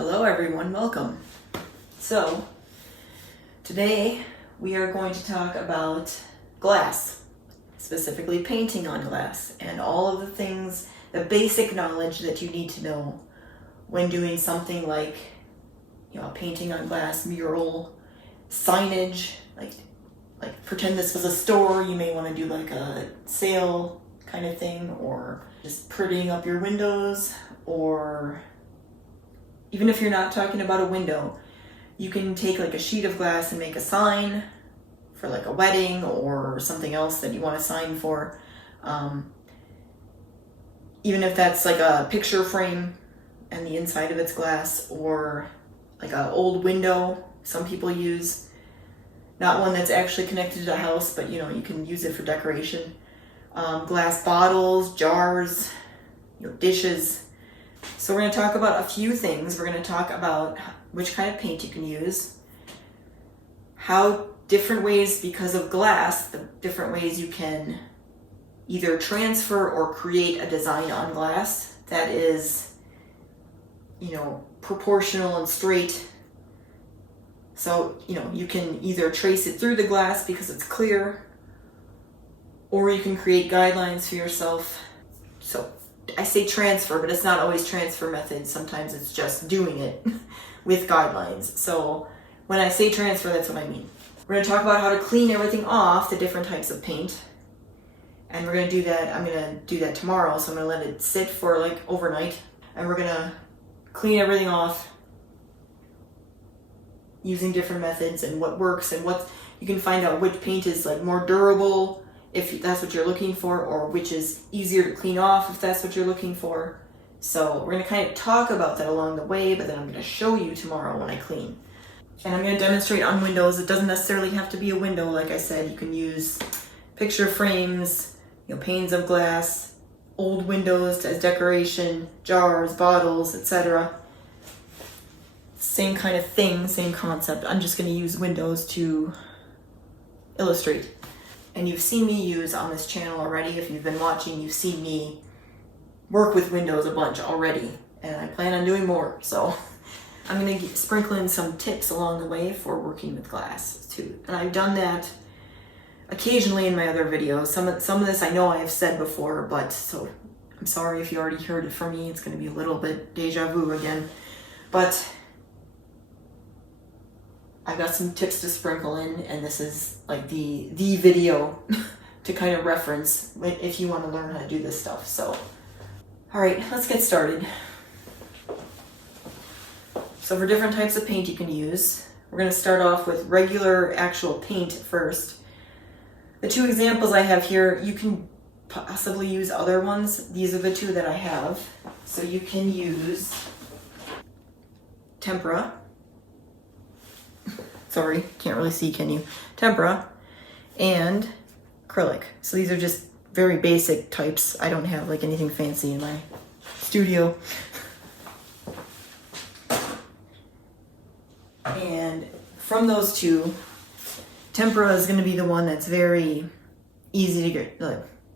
Hello everyone, welcome. So, today we are going to talk about glass, specifically painting on glass, and all of the things, the basic knowledge that you need to know when doing something like, painting on glass, mural, signage, like pretend this was a store, you may want to do like a sale kind of thing, or just prettying up your windows, or even if you're not talking about a window, you can take like a sheet of glass and make a sign for like a wedding or something else that you want to sign for. Even if that's like a picture frame and the inside of it's glass, or like an old window some people use. Not one that's actually connected to the house, but you can use it for decoration. Glass bottles, jars, dishes. So we're going to talk about a few things. We're going to talk about which kind of paint you can use, how different ways, because of glass, the different ways you can either transfer or create a design on glass that is, proportional and straight. So, you can either trace it through the glass because it's clear, or you can create guidelines for yourself. So I say transfer, but it's not always transfer method. Sometimes it's just doing it with guidelines. So when I say transfer, that's what I mean. We're going to talk about how to clean everything off, the different types of paint. And we're going to do that. I'm going to do that tomorrow. So I'm going to let it sit for like overnight. And we're going to clean everything off using different methods and what works, and what you can find out which paint is like more durable if that's what you're looking for, or which is easier to clean off if that's what you're looking for. So we're going to kind of talk about that along the way, but then I'm going to show you tomorrow when I clean. And I'm going to demonstrate on windows. It doesn't necessarily have to be a window. Like I said, you can use picture frames, panes of glass, old windows as decoration, jars, bottles, etc. Same kind of thing, same concept. I'm just going to use windows to illustrate. And you've seen me use on this channel already. If you've been watching, you've seen me work with windows a bunch already. And I plan on doing more. So I'm going to sprinkle in some tips along the way for working with glass too. And I've done that occasionally in my other videos. Some of this I know I have said before, but so I'm sorry if you already heard it from me. It's going to be a little bit deja vu again. But I got some tips to sprinkle in, and this is like the video to kind of reference if you want to learn how to do this stuff. So, all right, let's get started. So for different types of paint you can use, we're going to start off with regular actual paint first. The two examples I have here, you can possibly use other ones. These are the two that I have. So you can use tempera. Sorry, can't really see, can you? Tempera and acrylic. So these are just very basic types. I don't have like anything fancy in my studio. And from those two, tempera is going to be the one that's very easy to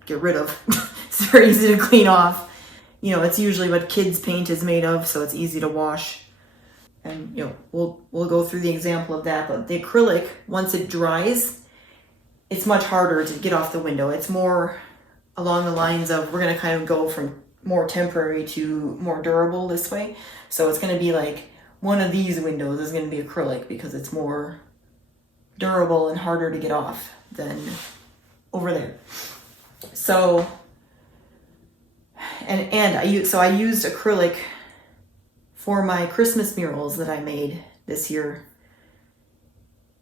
get rid of. It's very easy to clean off. It's usually what kids' paint is made of, so it's easy to wash. And we'll go through the example of that. But the acrylic, once it dries, it's much harder to get off the window. It's more along the lines of, we're going to kind of go from more temporary to more durable this way. So it's going to be like one of these windows is going to be acrylic because it's more durable and harder to get off than over there. So I used acrylic for my Christmas murals that I made this year.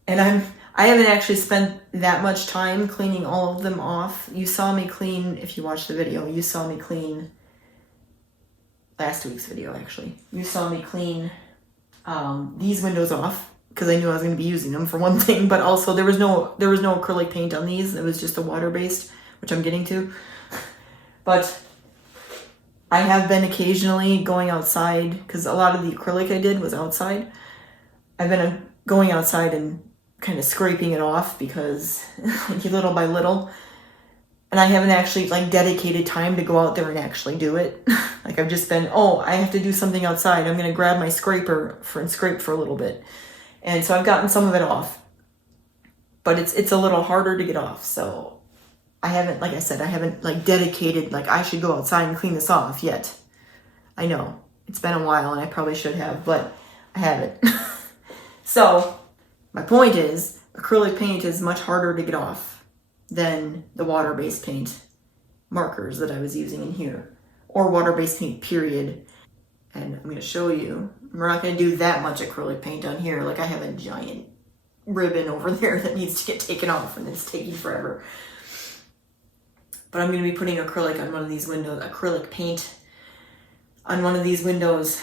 And I haven't actually spent that much time cleaning all of them off. You saw me clean, if you watched the video, you saw me clean last week's video actually. You saw me clean these windows off because I knew I was going to be using them for one thing, but also there was no acrylic paint on these. It was just a water-based, which I'm getting to. But I have been occasionally going outside, because a lot of the acrylic I did was outside. I've been going outside and kind of scraping it off because little by little. And I haven't actually like dedicated time to go out there and actually do it. Like I've just been, oh, I have to do something outside. I'm gonna grab my scraper and scrape for a little bit. And so I've gotten some of it off. But it's a little harder to get off. So I haven't, like I said, I haven't like dedicated, like I should go outside and clean this off yet. I know it's been a while and I probably should have, but I haven't. So my point is acrylic paint is much harder to get off than the water-based paint markers that I was using in here, or water-based paint period. And I'm going to show you, we're not going to do that much acrylic paint on here. Like I have a giant ribbon over there that needs to get taken off and it's taking forever. But I'm going to be putting acrylic on one of these windows, acrylic paint on one of these windows,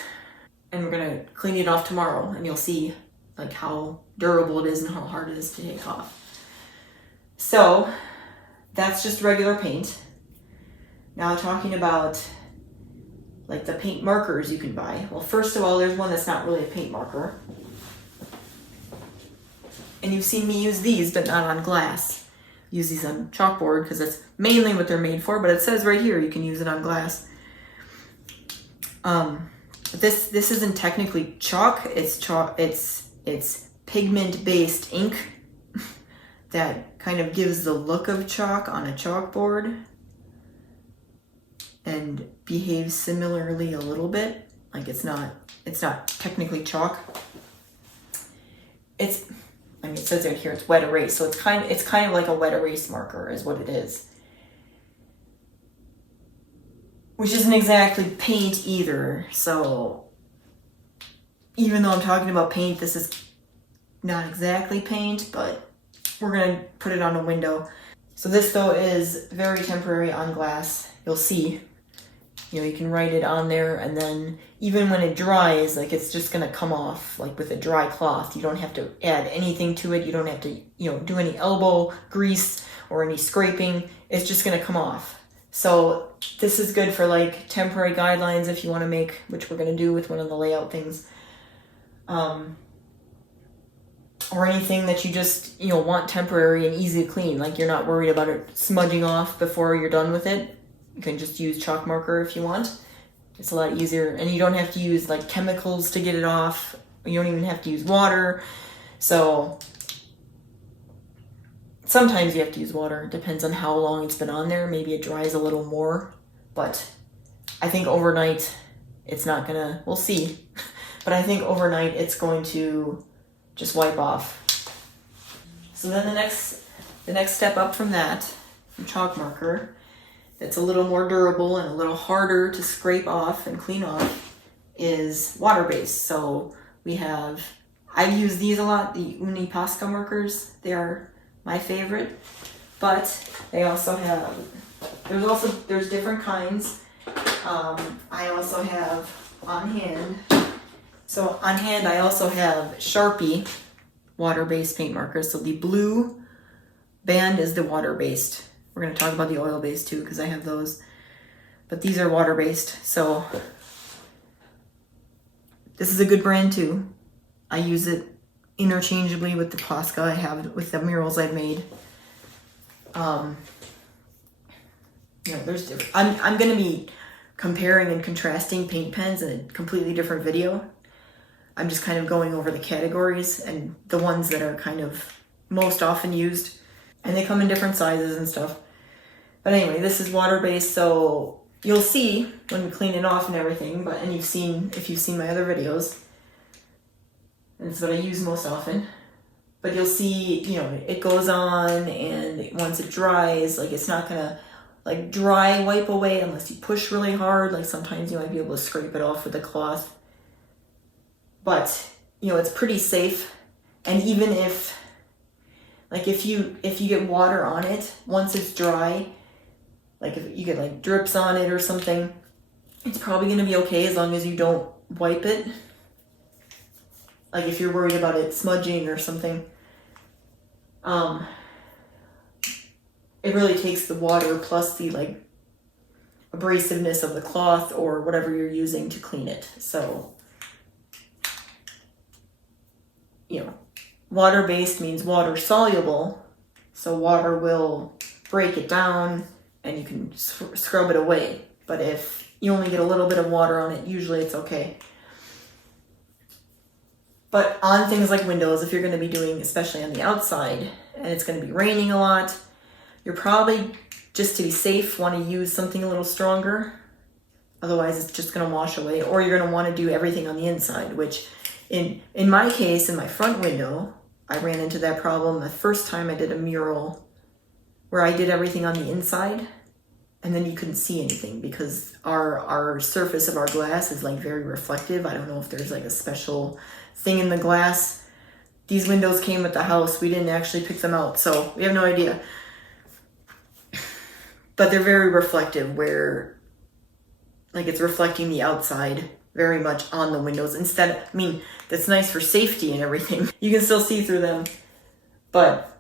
and we're going to clean it off tomorrow, and you'll see like how durable it is and how hard it is to take off. So that's just regular paint. Now talking about like the paint markers you can buy. Well, first of all, there's one that's not really a paint marker. And you've seen me use these, but not on glass. Use these on chalkboard because that's mainly what they're made for, but it says right here you can use it on glass. This isn't technically chalk. It's pigment-based ink that kind of gives the look of chalk on a chalkboard and behaves similarly a little bit. Like it's not technically chalk. It says right here it's wet erase, so it's kind of like a wet erase marker is what it is. Which isn't exactly paint either. So even though I'm talking about paint, this is not exactly paint, but we're gonna put it on a window. So this though is very temporary on glass. You'll see, you can write it on there, and then even when it dries, like it's just gonna come off like with a dry cloth. You don't have to add anything to it. You don't have to, do any elbow grease or any scraping. It's just gonna come off. So this is good for like temporary guidelines if you want to make, which we're going to do with one of the layout things, or anything that you just, want temporary and easy to clean. Like you're not worried about it smudging off before you're done with it. You can just use chalk marker if you want. It's a lot easier, and you don't have to use like chemicals to get it off. You don't even have to use water. So sometimes you have to use water. It depends on how long it's been on there. Maybe it dries a little more, but I think overnight it's not gonna, we'll see. But I think overnight it's going to just wipe off. So then the next step up from that, from chalk marker, that's a little more durable and a little harder to scrape off and clean off, is water-based. So I use these a lot, the Uni Pasca markers. They are my favorite, but they also have, there's different kinds. I also have on hand. So on hand, I also have Sharpie water-based paint markers. So the blue band is the water-based. We're going to talk about the oil-based too, because I have those. But these are water-based. So this is a good brand too. I use it interchangeably with the Posca I have with the murals I've made. There's different. I'm going to be comparing and contrasting paint pens in a completely different video. I'm just kind of going over the categories and the ones that are kind of most often used, and they come in different sizes and stuff. But anyway, this is water-based, so you'll see when we clean it off and everything. If you've seen my other videos, that's what I use most often. But you'll see, it goes on, and once it dries, like it's not gonna like dry wipe away unless you push really hard. Like sometimes you might be able to scrape it off with a cloth. But it's pretty safe. And even if you get water on it, once it's dry, like if you get like drips on it or something, it's probably gonna be okay as long as you don't wipe it. Like if you're worried about it smudging or something, it really takes the water plus the like abrasiveness of the cloth or whatever you're using to clean it. So, water-based means water soluble. So water will break it down and you can scrub it away. But if you only get a little bit of water on it, usually it's okay. But on things like windows, if you're going to be doing, especially on the outside, and it's going to be raining a lot, you're probably, just to be safe, want to use something a little stronger. Otherwise, it's just going to wash away. Or you're going to want to do everything on the inside, which in my case, in my front window, I ran into that problem the first time I did a mural where I did everything on the inside, and then you couldn't see anything because our surface of our glass is like very reflective. I don't know if there's like a special thing in the glass. These windows came with the house. We didn't actually pick them out, so we have no idea. But they're very reflective, where like it's reflecting the outside very much on the windows. Instead, I mean, that's nice for safety and everything. You can still see through them, but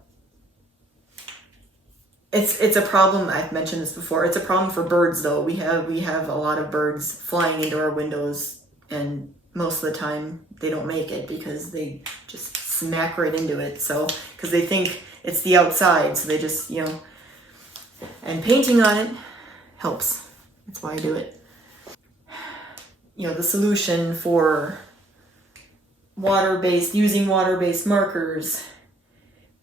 it's a problem. I've mentioned this before. It's a problem for birds, though. We have a lot of birds flying into our windows, and most of the time they don't make it because they just smack right into it. So because they think it's the outside, so they just, you know. And painting on it helps. That's why I do it. You know, the solution for using water-based markers,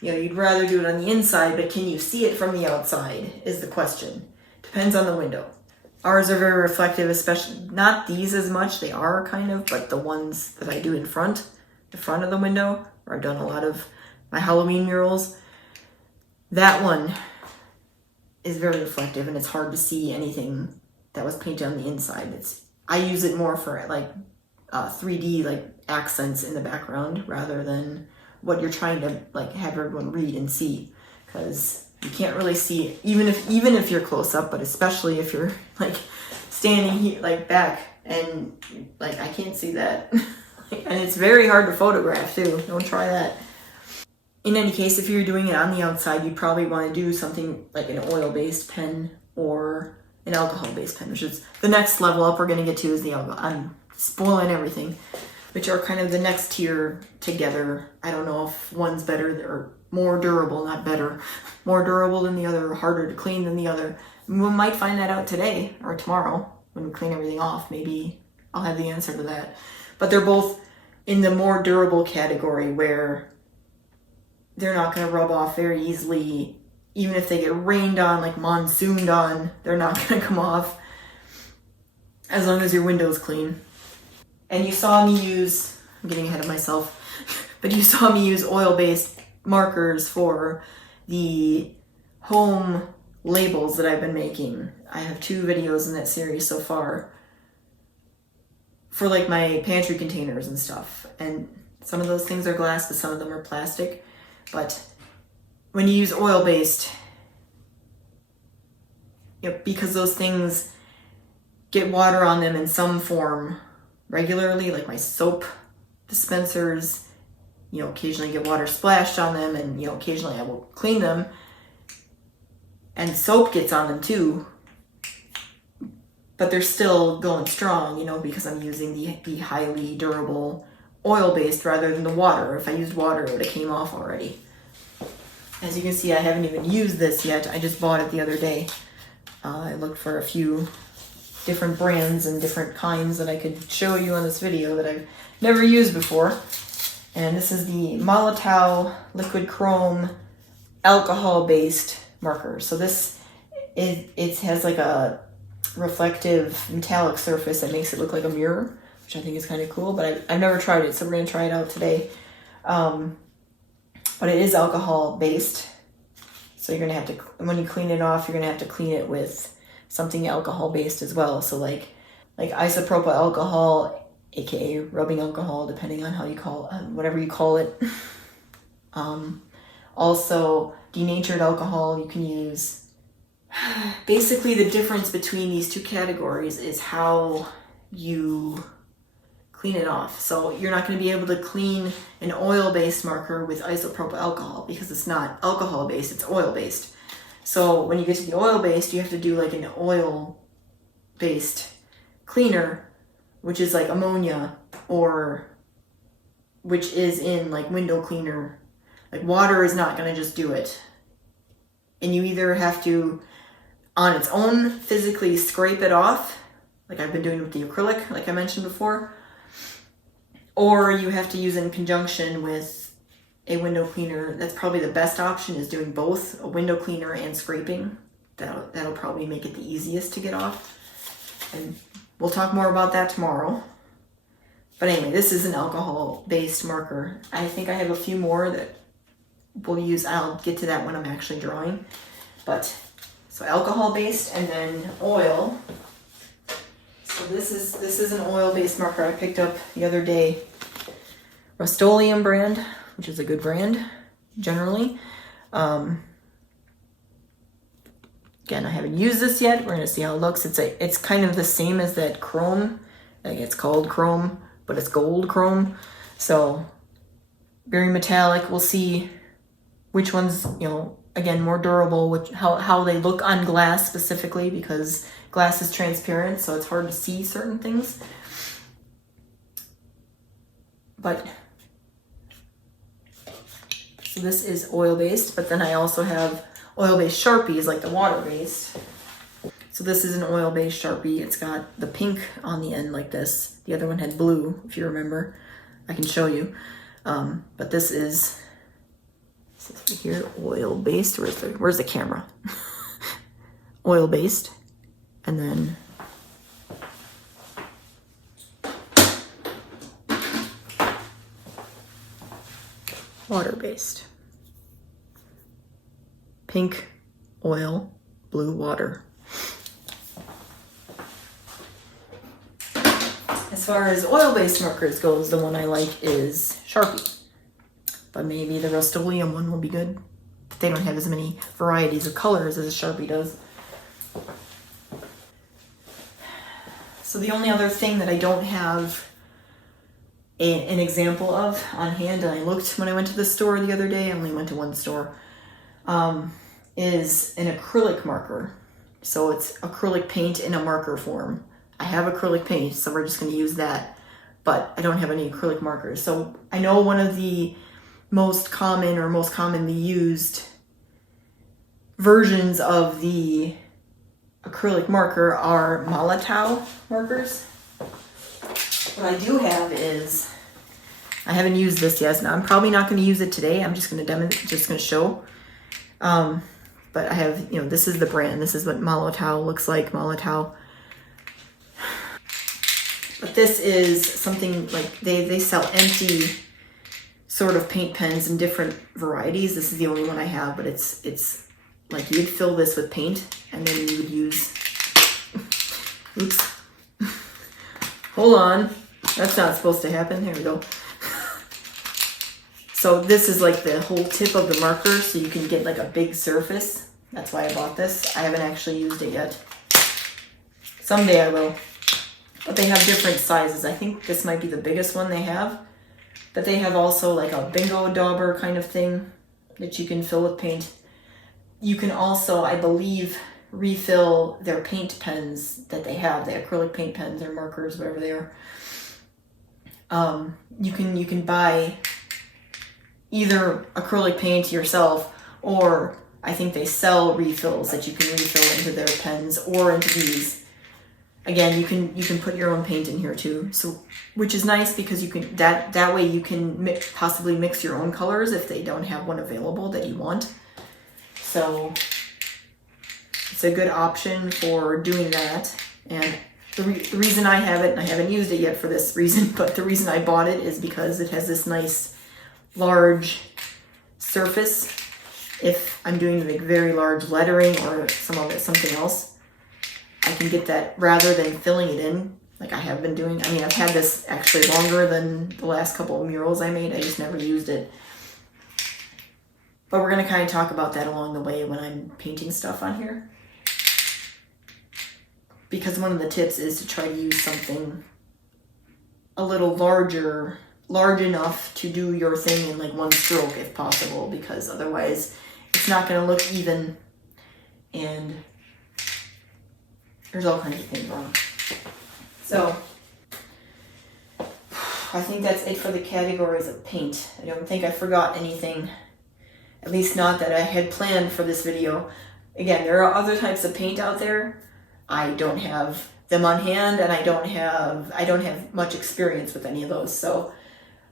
you know, you'd rather do it on the inside, but can you see it from the outside is the question. Depends on the window. Ours are very reflective, especially, not these as much, they are kind of, but the ones that I do in front, the front of the window, where I've done a lot of my Halloween murals, that one is very reflective, and it's hard to see anything that was painted on the inside. I use it more for like 3D like accents in the background rather than what you're trying to like have everyone read and see, because you can't really see even if you're close up, but especially if you're like standing here like back and like I can't see that. And it's very hard to photograph too. Don't try that. In any case, if you're doing it on the outside, you probably want to do something like an oil-based pen or an alcohol-based pen, which is the next level up we're going to get to is the alcohol. I'm spoiling everything, which are kind of the next tier together. I don't know if one's better or more durable, not better, more durable than the other, or harder to clean than the other. We might find that out today or tomorrow when we clean everything off. Maybe I'll have the answer to that. But they're both in the more durable category where they're not going to rub off very easily. Even if they get rained on, like monsooned on, they're not going to come off as long as your window's clean. And you saw me use, I'm getting ahead of myself, but you saw me use oil-based markers for the home labels that I've been making. I have 2 videos in that series so far for like my pantry containers and stuff. And some of those things are glass, but some of them are plastic. But when you use oil-based, you know, because those things get water on them in some form regularly, like my soap dispensers, you know, occasionally get water splashed on them, and, you know, occasionally I will clean them, and soap gets on them too, but they're still going strong, you know, because I'm using the highly durable oil-based rather than the water. If I used water, it would have came off already. As you can see, I haven't even used this yet. I just bought it the other day. I looked for a few different brands and different kinds that I could show you on this video that I've never used before. And this is the Molotov Liquid Chrome alcohol-based marker. So this it has like a reflective metallic surface that makes it look like a mirror, which I think is kind of cool, but I've never tried it, so we're going to try it out today. But it is alcohol based, so you're going to have to, when you clean it off, you're going to have to clean it with something alcohol based as well. So like isopropyl alcohol, aka rubbing alcohol, depending on how you call whatever you call it. Also denatured alcohol you can use. Basically, the difference between these 2 categories is how you clean it off. So you're not going to be able to clean an oil-based marker with isopropyl alcohol because it's not alcohol-based, it's oil-based. So when you get to the oil-based, you have to do like an oil-based cleaner, which is like ammonia, or which is in like window cleaner. Like water is not going to just do it. And you either have to on its own physically scrape it off, like I've been doing with the acrylic, like I mentioned before, or you have to use it in conjunction with a window cleaner. That's probably the best option, is doing both, a window cleaner and scraping. That'll probably make it the easiest to get off. And we'll talk more about that tomorrow. But anyway, this is an alcohol-based marker. I think I have a few more that we'll use. I'll get to that when I'm actually drawing. But so alcohol-based, and then oil. So this is an oil-based marker I picked up the other day. Rust-Oleum brand, which is a good brand generally. Again, I haven't used this yet. We're gonna see how it looks. It's kind of the same as that chrome. Like, it's called chrome, but it's gold chrome. So very metallic. We'll see which one's, you know, again, more durable, how they look on glass specifically, because glass is transparent, so it's hard to see certain things. But so this is oil-based, but then I also have oil-based Sharpies, like the water-based. So this is an oil-based Sharpie. It's got the pink on the end like this. The other one had blue, if you remember. I can show you. But this is here, oil-based. Where's the camera? Oil-based. And then water-based. Pink, oil, blue, water. As far as oil-based markers goes, the one I like is Sharpie. But maybe the Rust-Oleum one will be good. But they don't have as many varieties of colors as a Sharpie does. So the only other thing that I don't have an example of on hand, and I looked when I went to the store the other day, I only went to one store, is an acrylic marker. So it's acrylic paint in a marker form. I have acrylic paint, so we're just going to use that, but I don't have any acrylic markers. So I know one of the most common or most commonly used versions of the acrylic marker are Molotow markers. What I do have is, I haven't used this yet. Now, I'm probably not going to use it today. I'm just going to show. But I have, you know, this is the brand. This is what Molotow looks like, Molotow. But this is something like they sell empty sort of paint pens in different varieties. This is the only one I have, but it's like you'd fill this with paint and then you would use, oops, hold on, that's not supposed to happen. Here we go. So this is like the whole tip of the marker, so you can get like a big surface. That's why I bought this. I haven't actually used it yet. Someday I will. But they have different sizes. I think this might be the biggest one they have. But they have also like a bingo dauber kind of thing that you can fill with paint. You can also, I believe, refill their paint pens that they have. They have acrylic paint pens or markers, whatever they are. You can buy either acrylic paint yourself, or I think they sell refills that you can refill into their pens or into these. Again, you can put your own paint in here too. So, which is nice because you can that way you can possibly mix your own colors if they don't have one available that you want. So it's a good option for doing that. And the reason I have it, and I haven't used it yet for this reason, but the reason I bought it is because it has this nice large surface. If I'm doing like very large lettering or something else, I can get that rather than filling it in like I have been doing. I mean, I've had this actually longer than the last couple of murals I made. I just never used it. But we're going to kind of talk about that along the way when I'm painting stuff on here. Because one of the tips is to try to use something a little large enough to do your thing in like one stroke if possible, because otherwise it's not going to look even, and there's all kinds of things wrong. So I think that's it for the categories of paint. I don't think I forgot anything, at least not that I had planned for this video. Again, there are other types of paint out there. I don't have them on hand, and I don't have much experience with any of those, so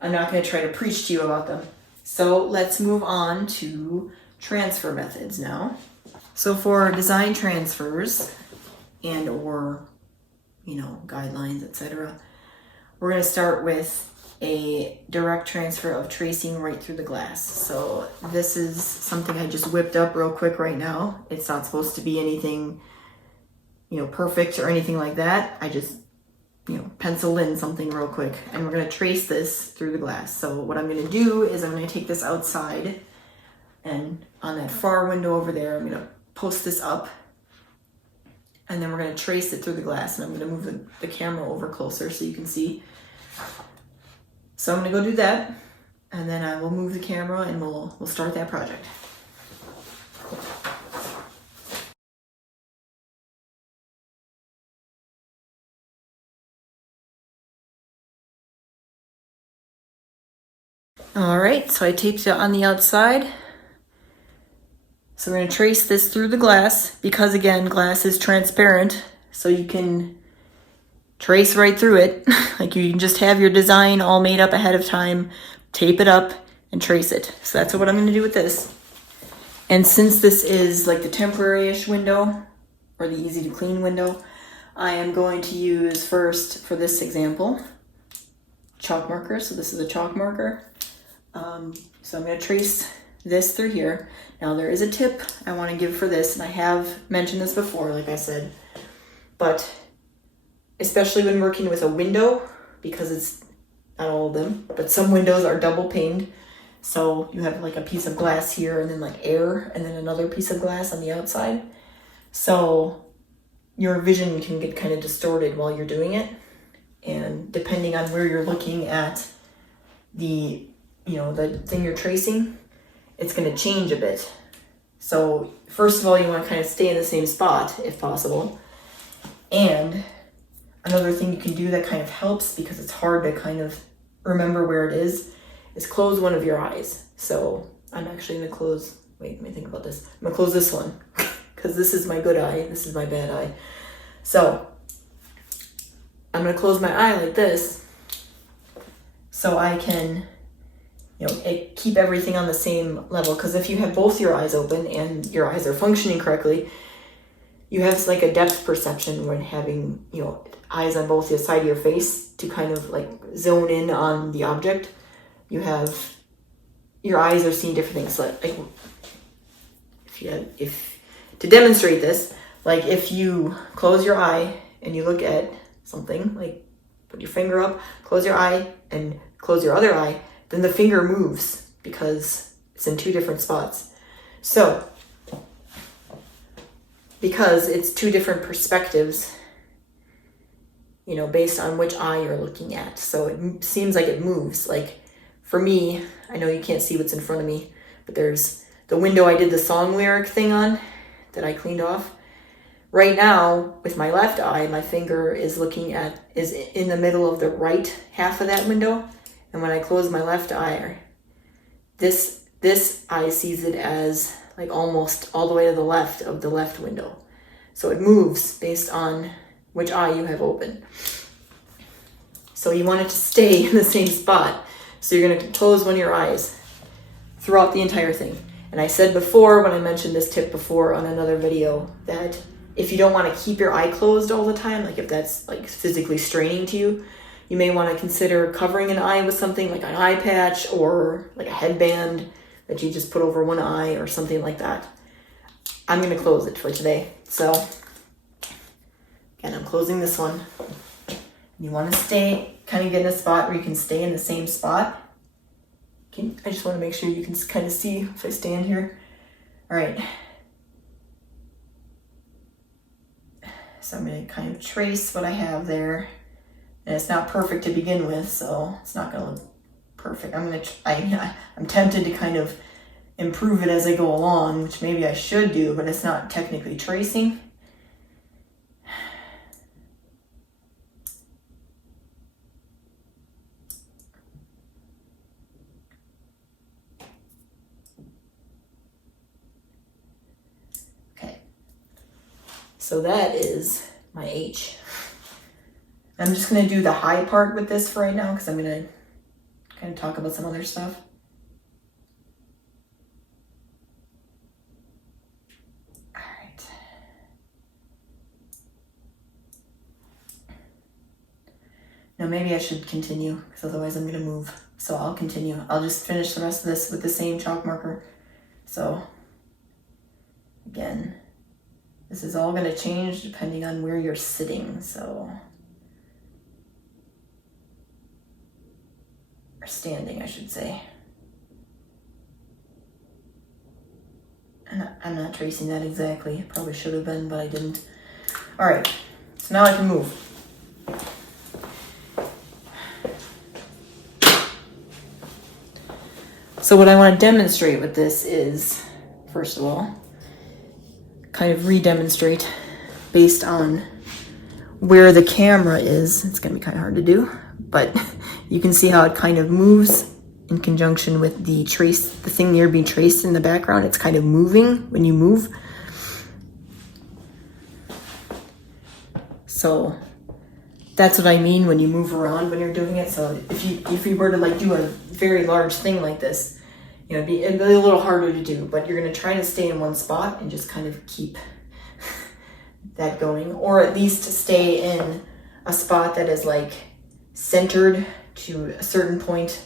I'm not going to try to preach to you about them. So let's move on to transfer methods now. So for design transfers and or, you know, guidelines, etc., we're going to start with a direct transfer of tracing right through the glass. So this is something I just whipped up real quick right now. It's not supposed to be anything, you know, perfect or anything like that. I just, you know, penciled in something real quick, and we're going to trace this through the glass. So what I'm going to do is I'm going to take this outside, and on that far window over there, I'm going to post this up, and then we're going to trace it through the glass, and I'm going to move the camera over closer so you can see. So I'm going to go do that, and then I will move the camera and we'll start that project. All right, so I taped it on the outside. So we're going to trace this through the glass because, again, glass is transparent, so you can trace right through it. Like, you can just have your design all made up ahead of time, tape it up, and trace it. So that's what I'm going to do with this. And since this is like the temporary-ish window, or the easy to clean window, I am going to use first, for this example, chalk marker. So this is a chalk marker. So I'm going to trace this through here. Now there is a tip I want to give for this, and I have mentioned this before, like I said, but especially when working with a window, because it's not all of them, but some windows are double paned. So you have like a piece of glass here and then like air and then another piece of glass on the outside. So your vision can get kind of distorted while you're doing it. And depending on where you're looking at the, you know, the thing you're tracing, it's going to change a bit. So first of all, you want to kind of stay in the same spot if possible. And another thing you can do that kind of helps, because it's hard to kind of remember where it is close one of your eyes. So I'm actually going to close, wait, let me think about this. I'm going to close this one because this is my good eye. This is my bad eye. So I'm going to close my eye like this so I can, you know, keep everything on the same level. Because if you have both your eyes open and your eyes are functioning correctly, you have like a depth perception when having, you know, eyes on both the side of your face to kind of like zone in on the object. You have, your eyes are seeing different things. Like if to demonstrate this, like if you close your eye and you look at something, like put your finger up, close your eye and close your other eye, then the finger moves because it's in two different spots. So because it's two different perspectives, you know, based on which eye you're looking at. So it seems like it moves. Like for me, I know you can't see what's in front of me, but there's the window I did the song lyric thing on that I cleaned off. Right now, with my left eye, my finger is in the middle of the right half of that window. And when I close my left eye, this eye sees it as like almost all the way to the left of the left window. So it moves based on which eye you have open. So you want it to stay in the same spot. So you're going to close one of your eyes throughout the entire thing. And I said before, when I mentioned this tip before on another video, that if you don't want to keep your eye closed all the time, like if that's like physically straining to you, you may want to consider covering an eye with something like an eye patch or like a headband that you just put over one eye or something like that. I'm going to close it for today. So again, I'm closing this one. You want to kind of get in a spot where you can stay in the same spot. I just want to make sure you can kind of see if I stand here. All right. So I'm going to kind of trace what I have there. And it's not perfect to begin with, so it's not going to look perfect. I'm tempted to kind of improve it as I go along, which maybe I should do, but it's not technically tracing. Okay. So that is my H. I'm just gonna do the high part with this for right now because I'm gonna kind of talk about some other stuff. All right. Now maybe I should continue because otherwise I'm gonna move. So I'll continue. I'll just finish the rest of this with the same chalk marker. So again, this is all gonna change depending on where you're sitting. So, or standing, I should say. And I'm not tracing that exactly. Probably should have been, but I didn't. All right, so now I can move. So what I want to demonstrate with this is, first of all, kind of re-demonstrate based on where the camera is. It's going to be kind of hard to do, but you can see how it kind of moves in conjunction with the trace, the thing you're being traced in the background. It's kind of moving when you move. So that's what I mean when you move around when you're doing it. So if you were to like do a very large thing like this, you know, it'd be a little harder to do, but you're going to try to stay in one spot and just kind of keep that going, or at least to stay in a spot that is like centered to a certain point.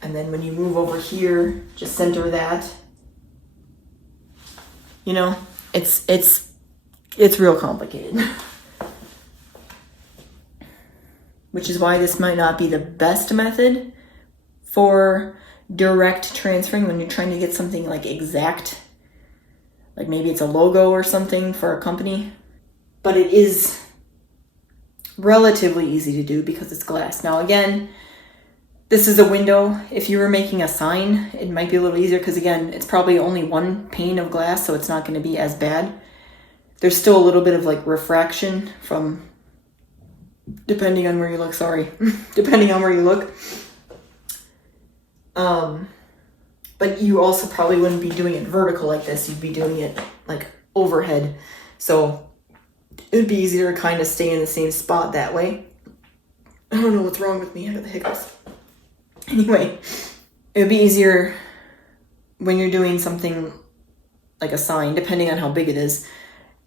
And then when you move over here, just center that. You know, it's real complicated. Which is why this might not be the best method for direct transferring when you're trying to get something like exact. Like maybe it's a logo or something for a company. But it is relatively easy to do because it's glass. Now again, this is a window. If you were making a sign, it might be a little easier because again, it's probably only one pane of glass, so it's not going to be as bad. There's still a little bit of like refraction from, depending on where you look, depending on where you look. But you also probably wouldn't be doing it vertical like this. You'd be doing it like overhead. So it would be easier to kind of stay in the same spot that way. I don't know what's wrong with me. I got the hiccups. Anyway, it would be easier when you're doing something like a sign, depending on how big it is,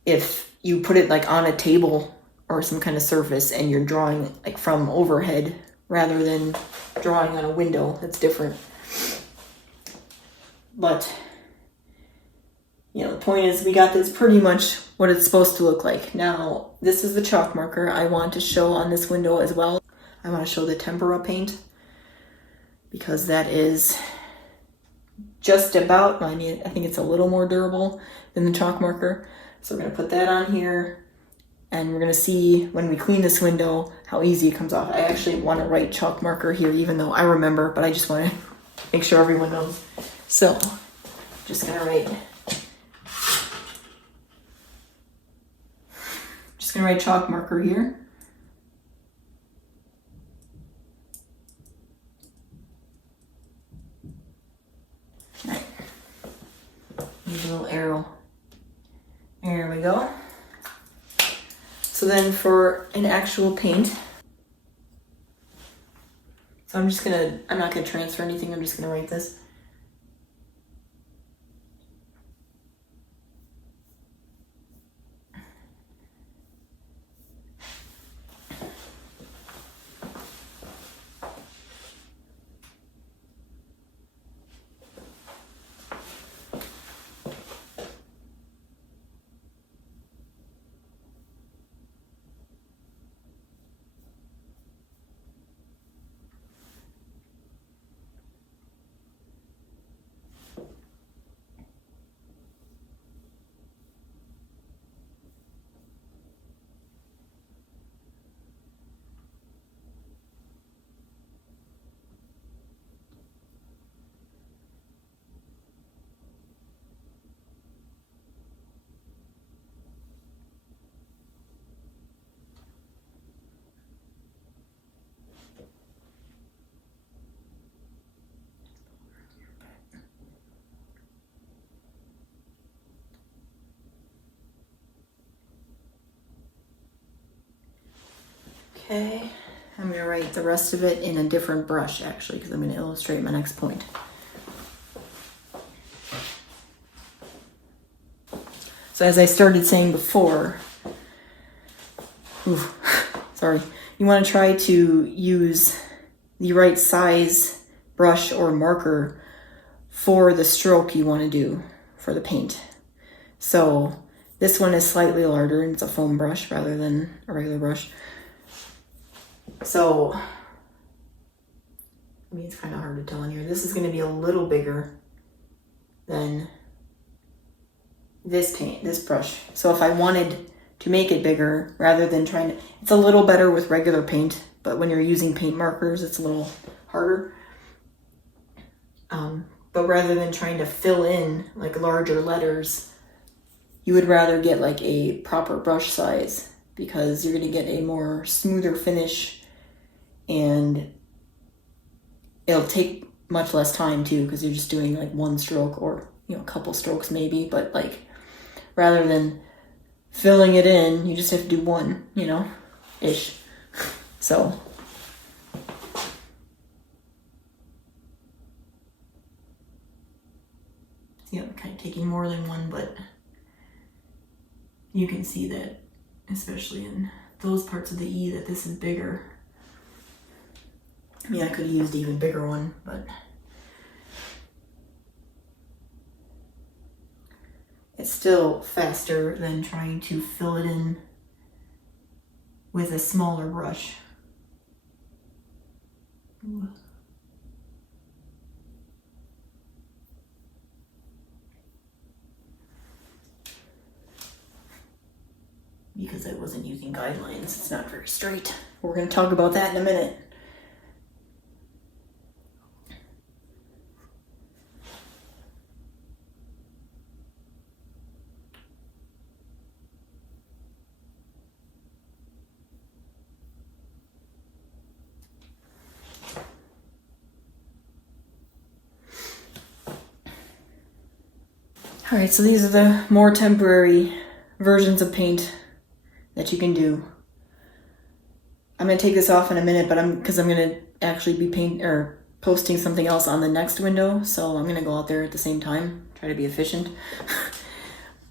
if you put it like on a table or some kind of surface and you're drawing like from overhead rather than drawing on a window. That's different. But, you know, the point is we got this pretty much what it's supposed to look like. Now, this is the chalk marker I want to show on this window as well. I want to show the tempera paint because that is just about, I mean, I think it's a little more durable than the chalk marker. So we're going to put that on here and we're going to see when we clean this window how easy it comes off. I actually want to write chalk marker here even though I remember, but I just want to make sure everyone knows. So, just gonna write chalk marker here. Right. Use a little arrow. There we go. So then for an actual paint, so I'm not gonna transfer anything, I'm just gonna write this. Okay, I'm going to write the rest of it in a different brush actually, because I'm going to illustrate my next point. So as I started saying before, sorry, you want to try to use the right size brush or marker for the stroke you want to do for the paint. So this one is slightly larger and it's a foam brush rather than a regular brush. So, I mean, it's kind of hard to tell in here. This is going to be a little bigger than this brush. So if I wanted to make it bigger, rather than trying to, it's a little better with regular paint, but when you're using paint markers, it's a little harder. But rather than trying to fill in like larger letters, you would rather get like a proper brush size because you're going to get a more smoother finish and it'll take much less time too because you're just doing like one stroke or, you know, a couple strokes maybe, but like rather than filling it in, you just have to do one, you know, ish. So yeah, I'm kind of taking more than one, but you can see that, especially in those parts of the E, that this is bigger. I mean, I could have used an even bigger one, but it's still faster than trying to fill it in with a smaller brush. Ooh. Because I wasn't using guidelines, it's not very straight. We're going to talk about that in a minute. All right, so these are the more temporary versions of paint that you can do. I'm going to take this off in a minute, but because I'm going to actually be posting something else on the next window, so I'm going to go out there at the same time, try to be efficient.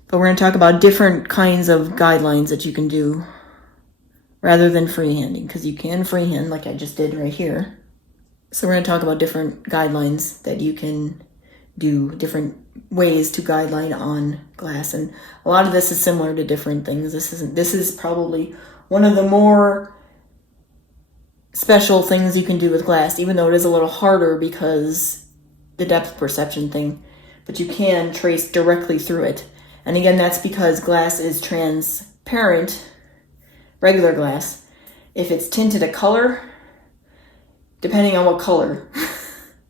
But we're going to talk about different kinds of guidelines that you can do rather than freehanding, because you can freehand like I just did right here. So we're going to talk about different guidelines that you can do, different ways to guideline on glass, and a lot of this is similar to different things. This is probably one of the more special things you can do with glass, even though it is a little harder because the depth perception thing, but you can trace directly through it. And again, that's because glass is transparent, regular glass. If it's tinted a color, depending on what color,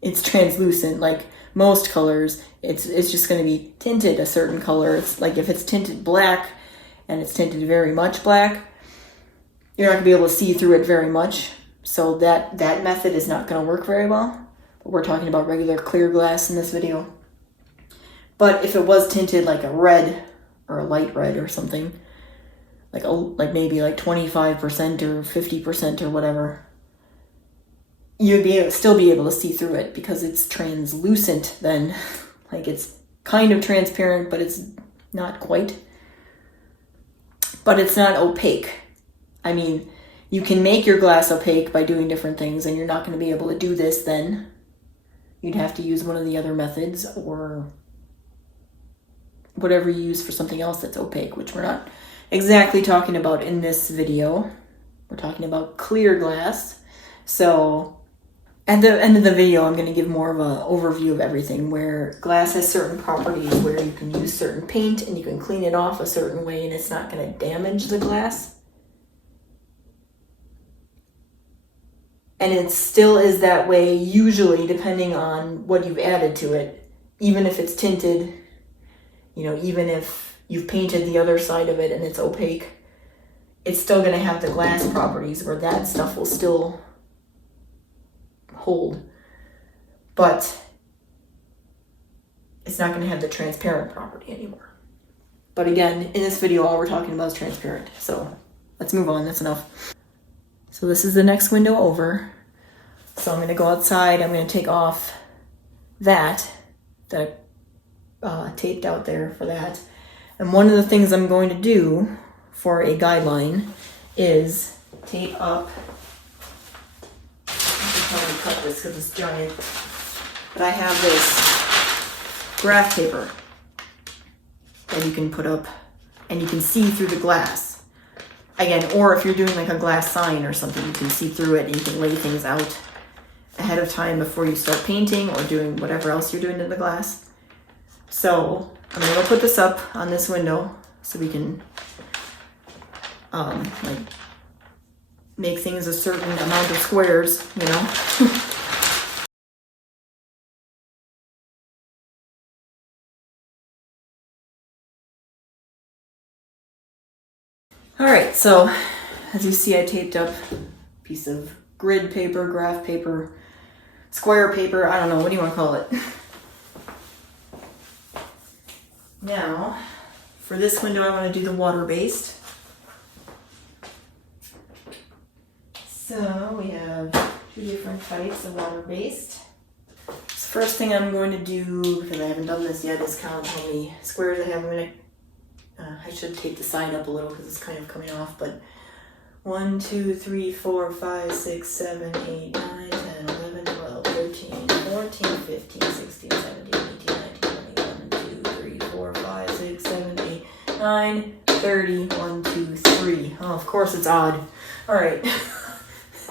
it's translucent. Like most colors, it's just going to be tinted a certain color. It's like if it's tinted black and it's tinted very much black, you're not going to be able to see through it very much. So that method is not going to work very well. But we're talking about regular clear glass in this video. But if it was tinted like a red or a light red or something, like maybe like 25% or 50% or whatever, you'd still be able to see through it because it's translucent then. Like it's kind of transparent, but it's not quite. But it's not opaque. I mean, you can make your glass opaque by doing different things, and you're not going to be able to do this then. You'd have to use one of the other methods or whatever you use for something else that's opaque, which we're not exactly talking about in this video. We're talking about clear glass. So at the end of the video, I'm going to give more of an overview of everything, where glass has certain properties where you can use certain paint and you can clean it off a certain way and it's not going to damage the glass. And it still is that way usually depending on what you've added to it. Even if it's tinted, even if you've painted the other side of it and it's opaque, it's still going to have the glass properties where that stuff will still hold, but it's not going to have the transparent property anymore. But again, in this video, all we're talking about is transparent. So let's move on. That's enough. So this is the next window over. So I'm gonna go outside, I'm gonna take off that I taped out there for that. And one of the things I'm going to do for a guideline is tape up, I can probably cut this because it's giant, but I have this graph paper that you can put up and you can see through the glass. Again, or if you're doing like a glass sign or something, you can see through it and you can lay things out ahead of time before you start painting or doing whatever else you're doing to the glass. So I'm gonna go put this up on this window so we can like make things a certain amount of squares, you know. All right, so as you see, I taped up a piece of grid paper, graph paper, square paper, I don't know, what do you want to call it? Now, for this window, I want to do the water-based. So we have two different types of water-based. So first thing I'm going to do, because I haven't done this yet, is count how many squares I have. I should take the sign up a little because it's kind of coming off, but 1, 2, 3, 4, 5, 6, 7, 8, 9, 10, 11, 12, 13, 14, 15, 16, 17, 18, 19, 20, 1, 2, 3, 4, 5, 6, 7, 8, 9, 30, 1, 2, 3. Oh, of course it's odd. All right.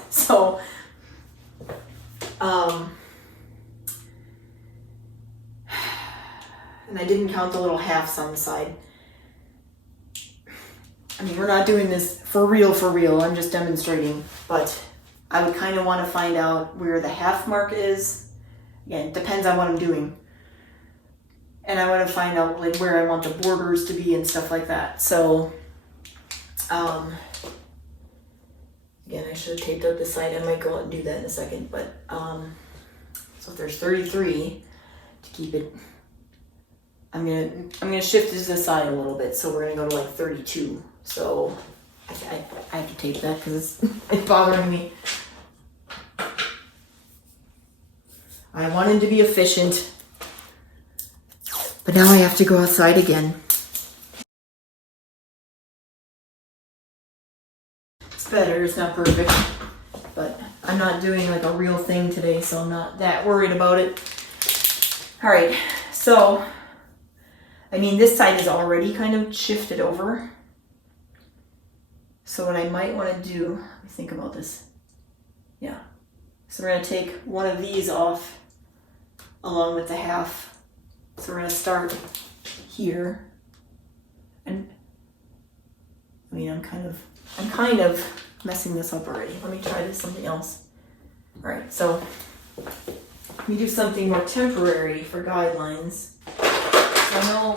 So, and I didn't count the little halves on the side. I mean, we're not doing this for real, I'm just demonstrating, but I would kind of want to find out where the half mark is. Again, it depends on what I'm doing. And I want to find out like where I want the borders to be and stuff like that. So, again, I should have taped up this side. I might go out and do that in a second, but, so if there's 33 to keep it, I'm gonna shift this aside a little bit. So we're gonna go to like 32. So I have to tape that because it's bothering me. I wanted to be efficient, but now I have to go outside again. It's better, it's not perfect, but I'm not doing like a real thing today, so I'm not that worried about it. All right, so, I mean, this side is already kind of shifted over. So what I might want to do, let me think about this. Yeah. So we're going to take one of these off along with the half. So we're going to start here. And I mean, I'm kind of messing this up already. Let me try this something else. All right. So let me do something more temporary for guidelines. So I know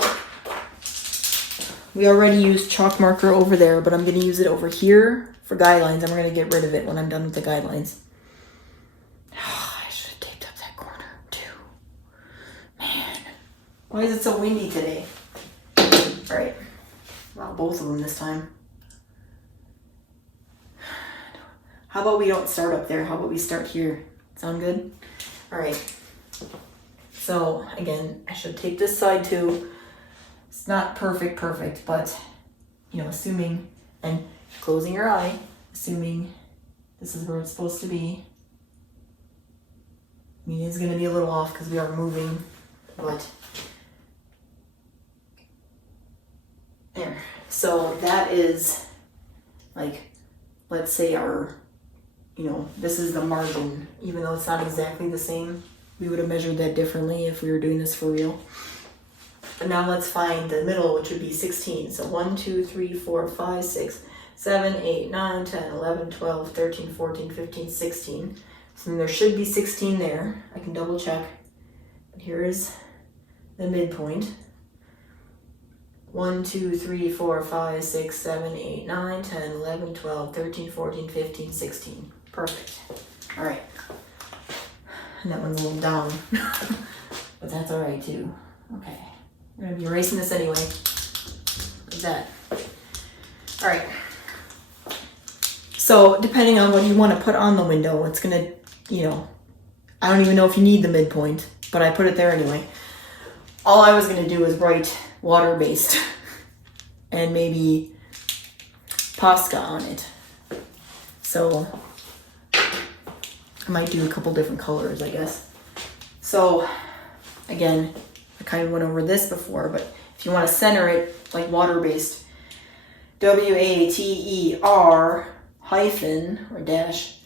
we already used chalk marker over there, but I'm going to use it over here for guidelines. I'm going to get rid of it when I'm done with the guidelines. Oh, I should have taped up that corner too. Man, why is it so windy today? All right, well, both of them this time. How about we don't start up there? How about we start here? Sound good? All right. So again, I should tape this side too. It's not perfect, but, you know, assuming, and closing your eye, assuming this is where it's supposed to be. I mean, it's going to be a little off because we are moving, but there. So that is like, let's say our, you know, this is the margin, even though it's not exactly the same. We would have measured that differently if we were doing this for real. But now let's find the middle, which would be 16. So 1, 2, 3, 4, 5, 6, 7, 8, 9, 10, 11, 12, 13, 14, 15, 16. So there should be 16 there. I can double check. But here is the midpoint. 1, 2, 3, 4, 5, 6, 7, 8, 9, 10, 11, 12, 13, 14, 15, 16. Perfect. All right. And that one's a little down, but that's all right too. Okay. I'm going to be erasing this anyway, like that. All right. So depending on what you want to put on the window, it's gonna, I don't even know if you need the midpoint, but I put it there anyway. All I was gonna do is write water-based and maybe Posca on it. So I might do a couple different colors, I guess. So again, I kind of went over this before, but if you want to center it like water-based, WATER hyphen or dash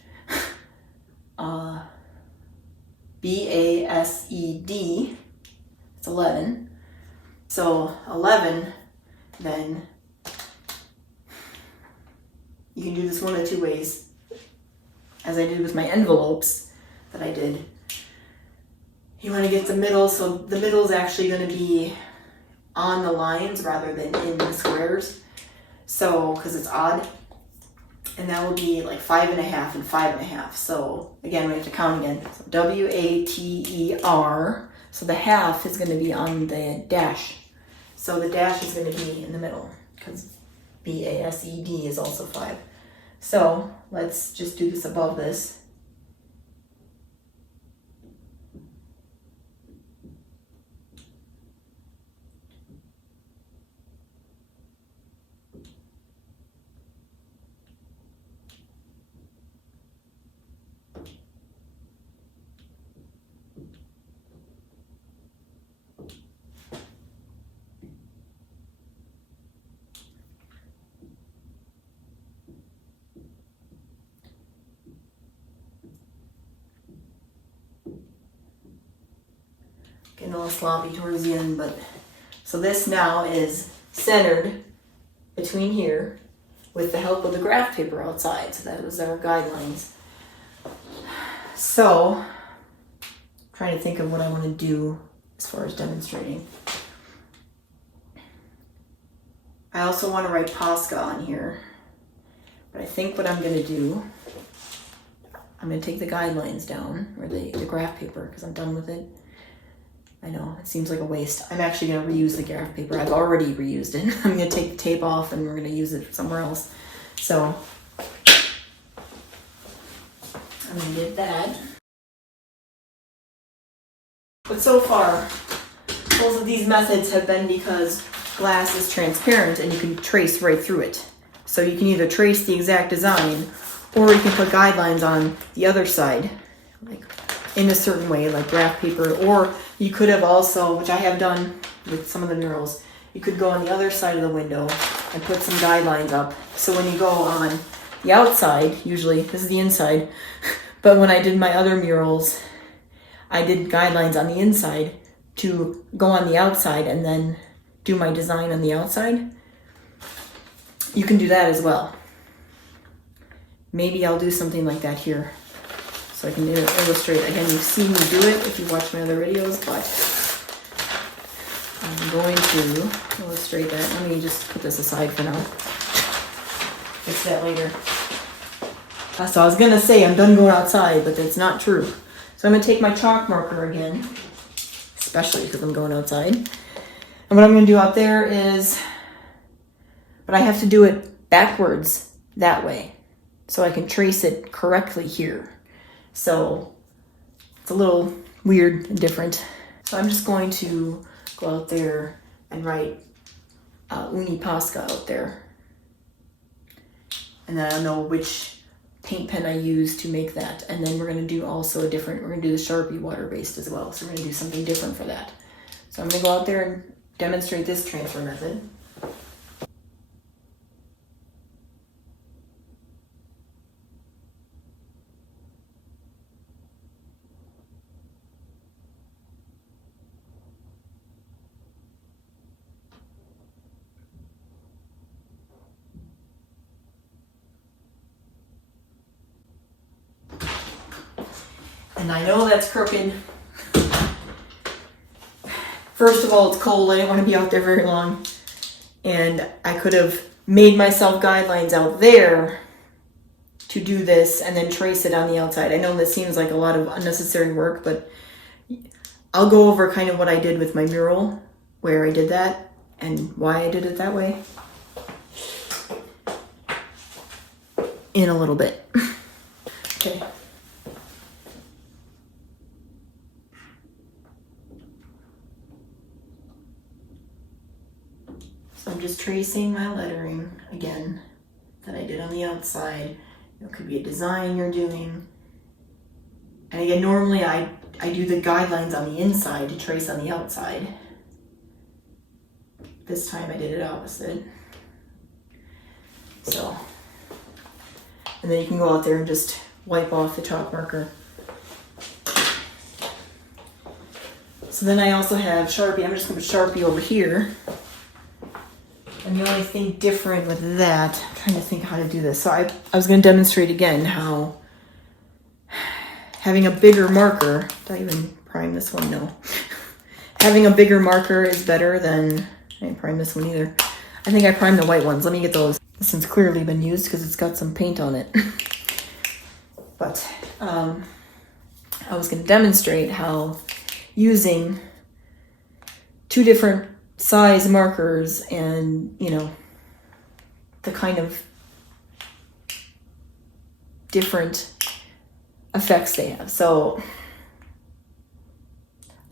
BASED, it's 11. So 11, then you can do this one of two ways, as I did with my envelopes that I did. You want to get the middle, so the middle is actually going to be on the lines rather than in the squares. So, because it's odd. And that will be like 5.5 and 5.5. So again, we have to count again. So WATER. So the half is going to be on the dash. So the dash is going to be in the middle because BASED is also 5. So let's just do this above this. Getting a little sloppy towards the end, but so this now is centered between here with the help of the graph paper outside. So that was our guidelines. So trying to think of what I want to do as far as demonstrating. I also want to write Posca on here, but I think what I'm going to do, I'm going to take the guidelines down, or the graph paper, because I'm done with it. I know, it seems like a waste. I'm actually going to reuse the graph paper. I've already reused it. I'm going to take the tape off and we're going to use it somewhere else. So I'm going to get that. But so far, both of these methods have been because glass is transparent and you can trace right through it. So you can either trace the exact design or you can put guidelines on the other side, like in a certain way, like graph paper, or you could have also, which I have done with some of the murals, you could go on the other side of the window and put some guidelines up. So when you go on the outside, usually, this is the inside, but when I did my other murals, I did guidelines on the inside to go on the outside and then do my design on the outside. You can do that as well. Maybe I'll do something like that here, so I can illustrate. Again, you've seen me do it if you watch my other videos, but I'm going to illustrate that. Let me just put this aside for now. Fix that later. So I was going to say I'm done going outside, but that's not true. So I'm going to take my chalk marker again, especially because I'm going outside. And what I'm going to do out there is, but I have to do it backwards that way, so I can trace it correctly here. So it's a little weird and different. So I'm just going to go out there and write Uni Posca out there. And then I know which paint pen I use to make that. And then we're going to do also we're going to do the Sharpie water-based as well. So we're going to do something different for that. So I'm going to go out there and demonstrate this transfer method. And I know that's crooked. First of all, it's cold. I didn't want to be out there very long. And I could have made myself guidelines out there to do this and then trace it on the outside. I know this seems like a lot of unnecessary work, but I'll go over kind of what I did with my mural, where I did that and why I did it that way. in a little bit. Okay. So I'm just tracing my lettering again that I did on the outside. It could be a design you're doing. And again, normally I do the guidelines on the inside to trace on the outside. This time I did it opposite. So, and then you can go out there and just wipe off the chalk marker. So then I also have Sharpie. I'm just going to put Sharpie over here. And the only thing different with that, I'm trying to think how to do this. So I was going to demonstrate again how having a bigger marker, did I even prime this one? No. Having a bigger marker is better than, I didn't prime this one either. I think I primed the white ones. Let me get those. This one's clearly been used because it's got some paint on it. But I was going to demonstrate how using two different size markers and, you know, the kind of different effects they have. So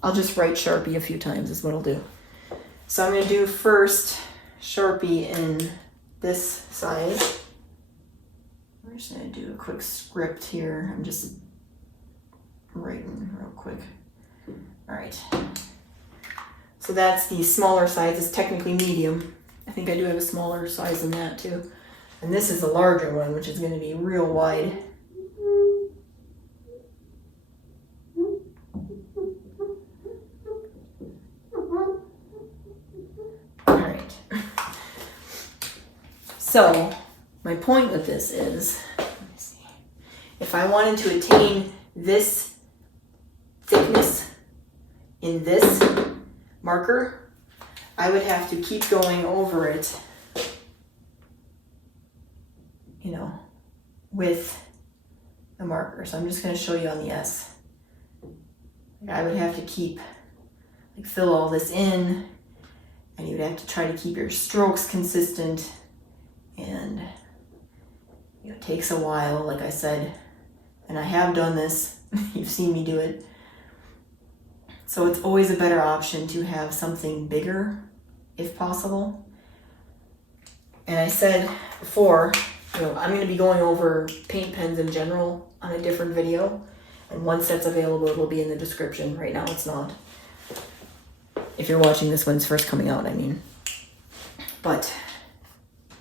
I'll just write Sharpie a few times is what I'll do. So I'm going to do first Sharpie in this size. I'm just going to do a quick script here. I'm just writing real quick. All right. So that's the smaller size. It's technically medium. I think I do have a smaller size than that too. And this is a larger one, which is going to be real wide. All right. So my point with this is, let me see, if I wanted to attain this thickness in this marker, I would have to keep going over it, you know, with the marker. So I'm just going to show you on the S. I would have to keep, like, fill all this in, and you would have to try to keep your strokes consistent, and you know, it takes a while, like I said, and I have done this. You've seen me do it. So it's always a better option to have something bigger, if possible. And I said before, you know, I'm going to be going over paint pens in general on a different video. And once that's available, it'll be in the description. Right now it's not. If you're watching this when it's first coming out, I mean. But,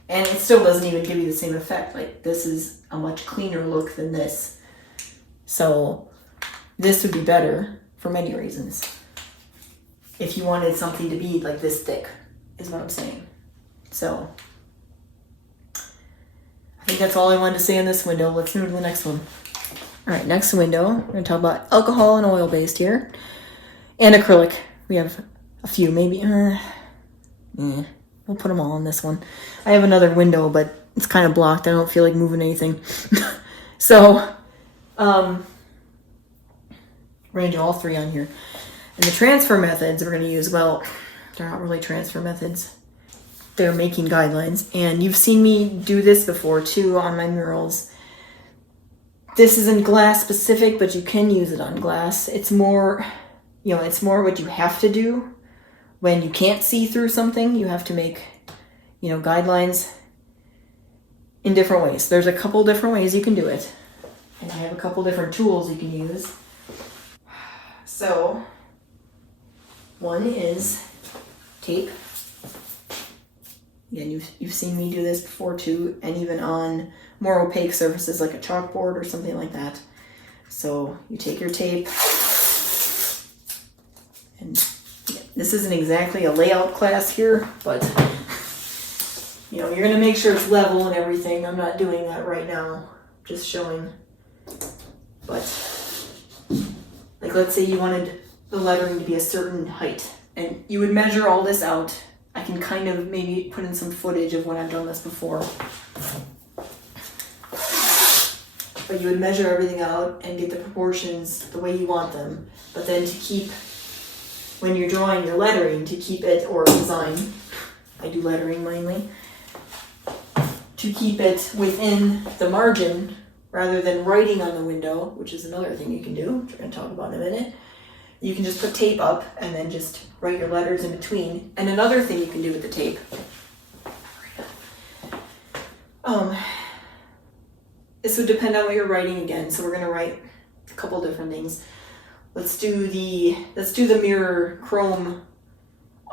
and it still doesn't even give you the same effect. Like, this is a much cleaner look than this. So this would be better for many reasons. If you wanted something to be like this thick, is what I'm saying. So I think that's all I wanted to say on this window. Let's move to the next one. All right, next window, we're going to talk about alcohol and oil-based here. And acrylic. We have a few, maybe. We'll put them all on this one. I have another window, but it's kind of blocked. I don't feel like moving anything. So, we're going to do all three on here. And the transfer methods we're going to use, well, they're not really transfer methods. They're making guidelines. And you've seen me do this before, too, on my murals. This isn't glass specific, but you can use it on glass. It's more, you know, it's more what you have to do when you can't see through something. You have to make, you know, guidelines in different ways. There's a couple different ways you can do it. And I have a couple different tools you can use. So, one is tape. Again, you've seen me do this before too, and even on more opaque surfaces like a chalkboard or something like that. So you take your tape, and this isn't exactly a layout class here, but you know, you're gonna make sure it's level and everything. I'm not doing that right now, just showing. But like, let's say you wanted the lettering to be a certain height, and you would measure all this out. I can kind of maybe put in some footage of when I've done this before. But you would measure everything out and get the proportions the way you want them. But then to keep, when you're drawing your lettering, to keep it, or design, I do lettering mainly, to keep it within the margin rather than writing on the window, which is another thing you can do, which we're going to talk about in a minute. You can just put tape up and then just write your letters in between. And another thing you can do with the tape, this would depend on what you're writing again. So we're going to write a couple different things. Let's do the mirror chrome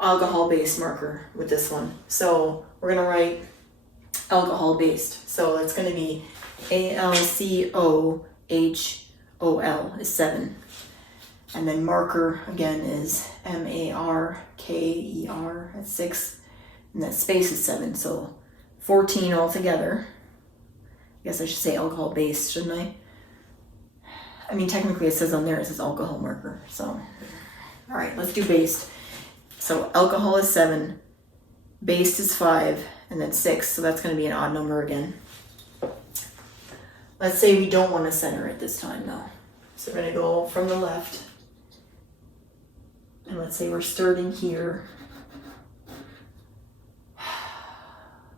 alcohol based marker with this one. So we're going to write alcohol based. So it's going to be ALCOHOL is 7. And then marker again is MARKER at 6. And that space is 7. So 14 altogether. I guess I should say alcohol based, shouldn't I? I mean, technically it says on there it says alcohol marker. So, all right, let's do based. So alcohol is 7, based is 5, and then 6. So that's going to be an odd number again. Let's say we don't want to center it this time though. So we're going to go from the left. And let's say we're starting here.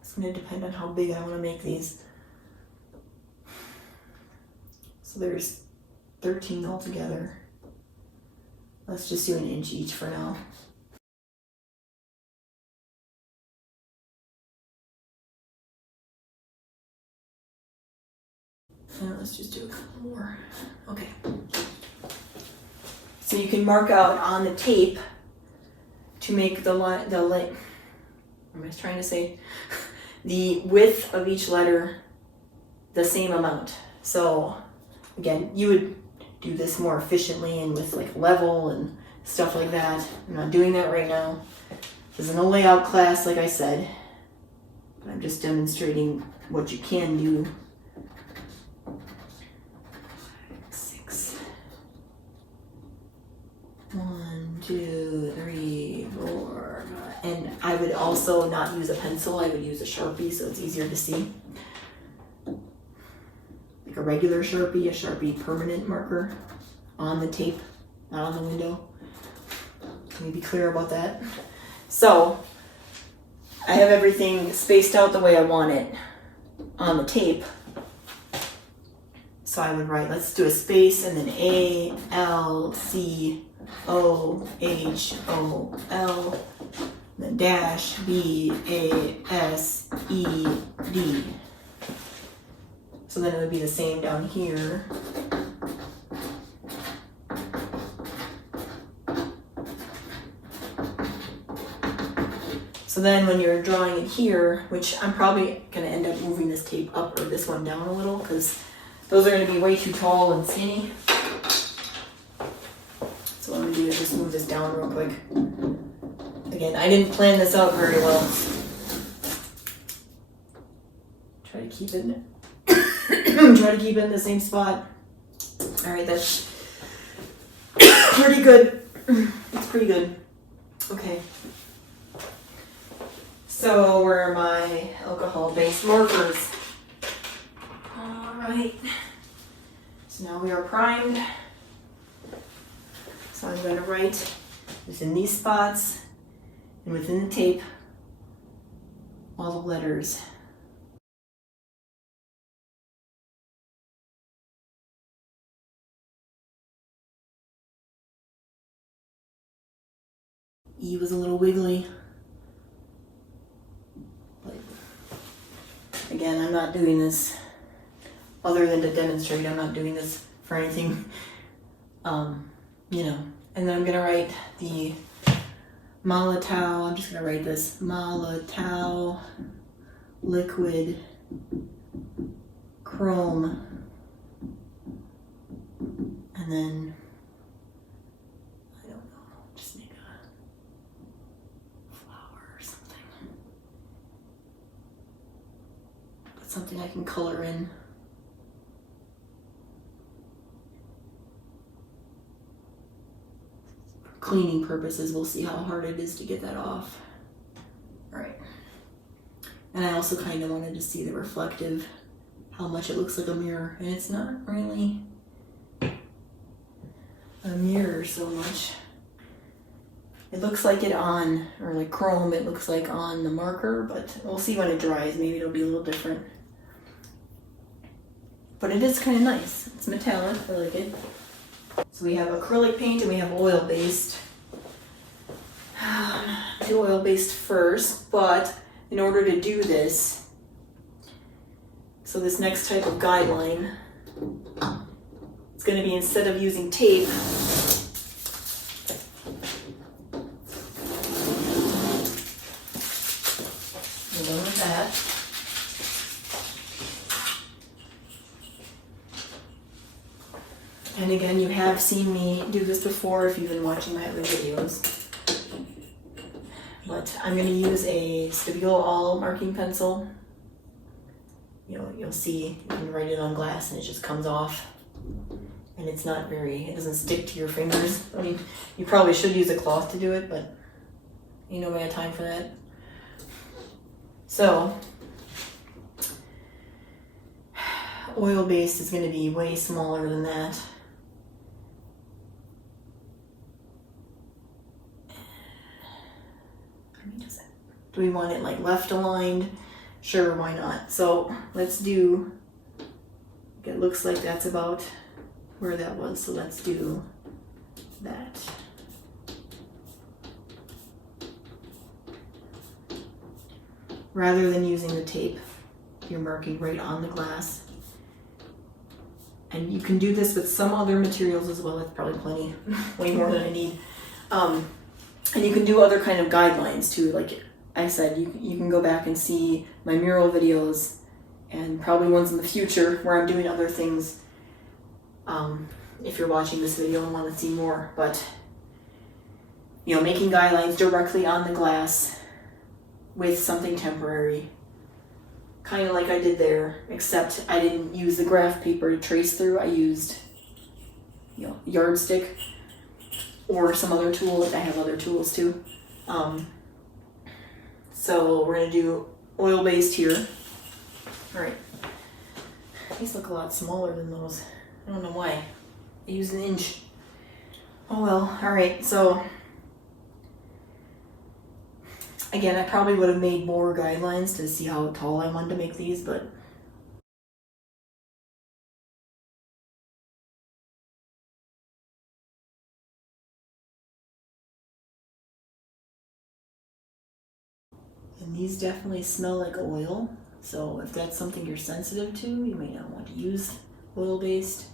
It's going to depend on how big I want to make these. So there's 13 altogether. Let's just do an inch each for now. And let's just do a couple more. Okay. So you can mark out on the tape to make the what am I trying to say? The width of each letter the same amount. So again, you would do this more efficiently and with like level and stuff like that. I'm not doing that right now. This isn't a layout class, like I said. But I'm just demonstrating what you can do. 6. 1, 2, 3, 4. And I would also not use a pencil. I would use a Sharpie so it's easier to see. Like a regular Sharpie, a Sharpie permanent marker on the tape, not on the window. Let me be clear about that. So I have everything spaced out the way I want it on the tape. So I would write, let's do a space and then ALCOHOL, then dash BASED. So then it would be the same down here. So then when you're drawing it here, which I'm probably going to end up moving this tape up or this one down a little because those are going to be way too tall and skinny. So what I'm going to do is just move this down real quick. Again, I didn't plan this out very well. Try to keep it in the same spot. All right, that's pretty good. It's pretty good. Okay. So where are my alcohol-based markers? All right. So now we are primed. So I'm going to write within these spots and within the tape all the letters. E was a little wiggly. But again, I'm not doing this other than to demonstrate. I'm not doing this for anything, you know. And then I'm gonna write the Molotov. I'm just gonna write this Molotov liquid chrome, and then I don't know, just make a flower or something. Put something I can color in. Cleaning purposes, we'll see how hard it is to get that off. All right. And I also kind of wanted to see the reflective, how much it looks like a mirror. And it's not really a mirror so much. It looks like it on, or like chrome, it looks like on the marker, but we'll see when it dries. Maybe it'll be a little different. But it is kind of nice. It's metallic, I like it. So we have acrylic paint and we have oil-based. Do oil-based first, but in order to do this, so this next type of guideline, it's going to be, instead of using tape, we're done with that. And again, you have seen me do this before if you've been watching my other videos. But I'm going to use a Pseudo all marking pencil. You'll see, you can write it on glass and it just comes off. And it's not it doesn't stick to your fingers. I mean, you probably should use a cloth to do it, but ain't nobody have time for that. So, oil-based is going to be way smaller than that. Do we want it like left aligned? Sure, why not? So let's do, it looks like that's about where that was, so let's do that. Rather than using the tape, you're marking right on the glass. And you can do this with some other materials as well. That's probably plenty, way more than I need. And you can do other kind of guidelines too, like I said, you can go back and see my mural videos and probably ones in the future where I'm doing other things, if you're watching this video and want to see more. But, making guidelines directly on the glass with something temporary, kind of like I did there, except I didn't use the graph paper to trace through. I used, yardstick or some other tool. I have other tools too. So we're going to do oil-based here. All right. These look a lot smaller than those. I don't know why. I used an inch. Oh well. All right. So again, I probably would have made more guidelines to see how tall I wanted to make these, but and these definitely smell like oil, so if that's something you're sensitive to, you may not want to use oil-based.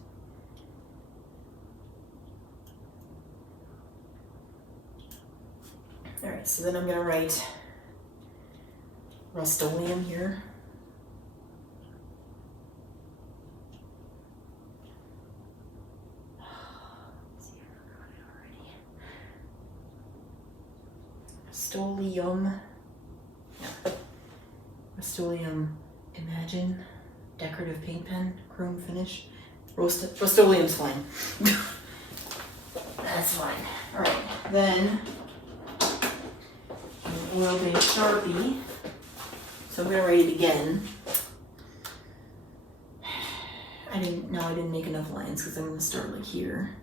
Alright, so then I'm going to write Rust-Oleum here. Rust-Oleum. Rust-Oleum Imagine decorative paint pen, chrome finish. Rust-Oleum's fine. That's fine. Alright, then an oil-based Sharpie. So I'm gonna write it again. I didn't make enough lines because I'm gonna start like here.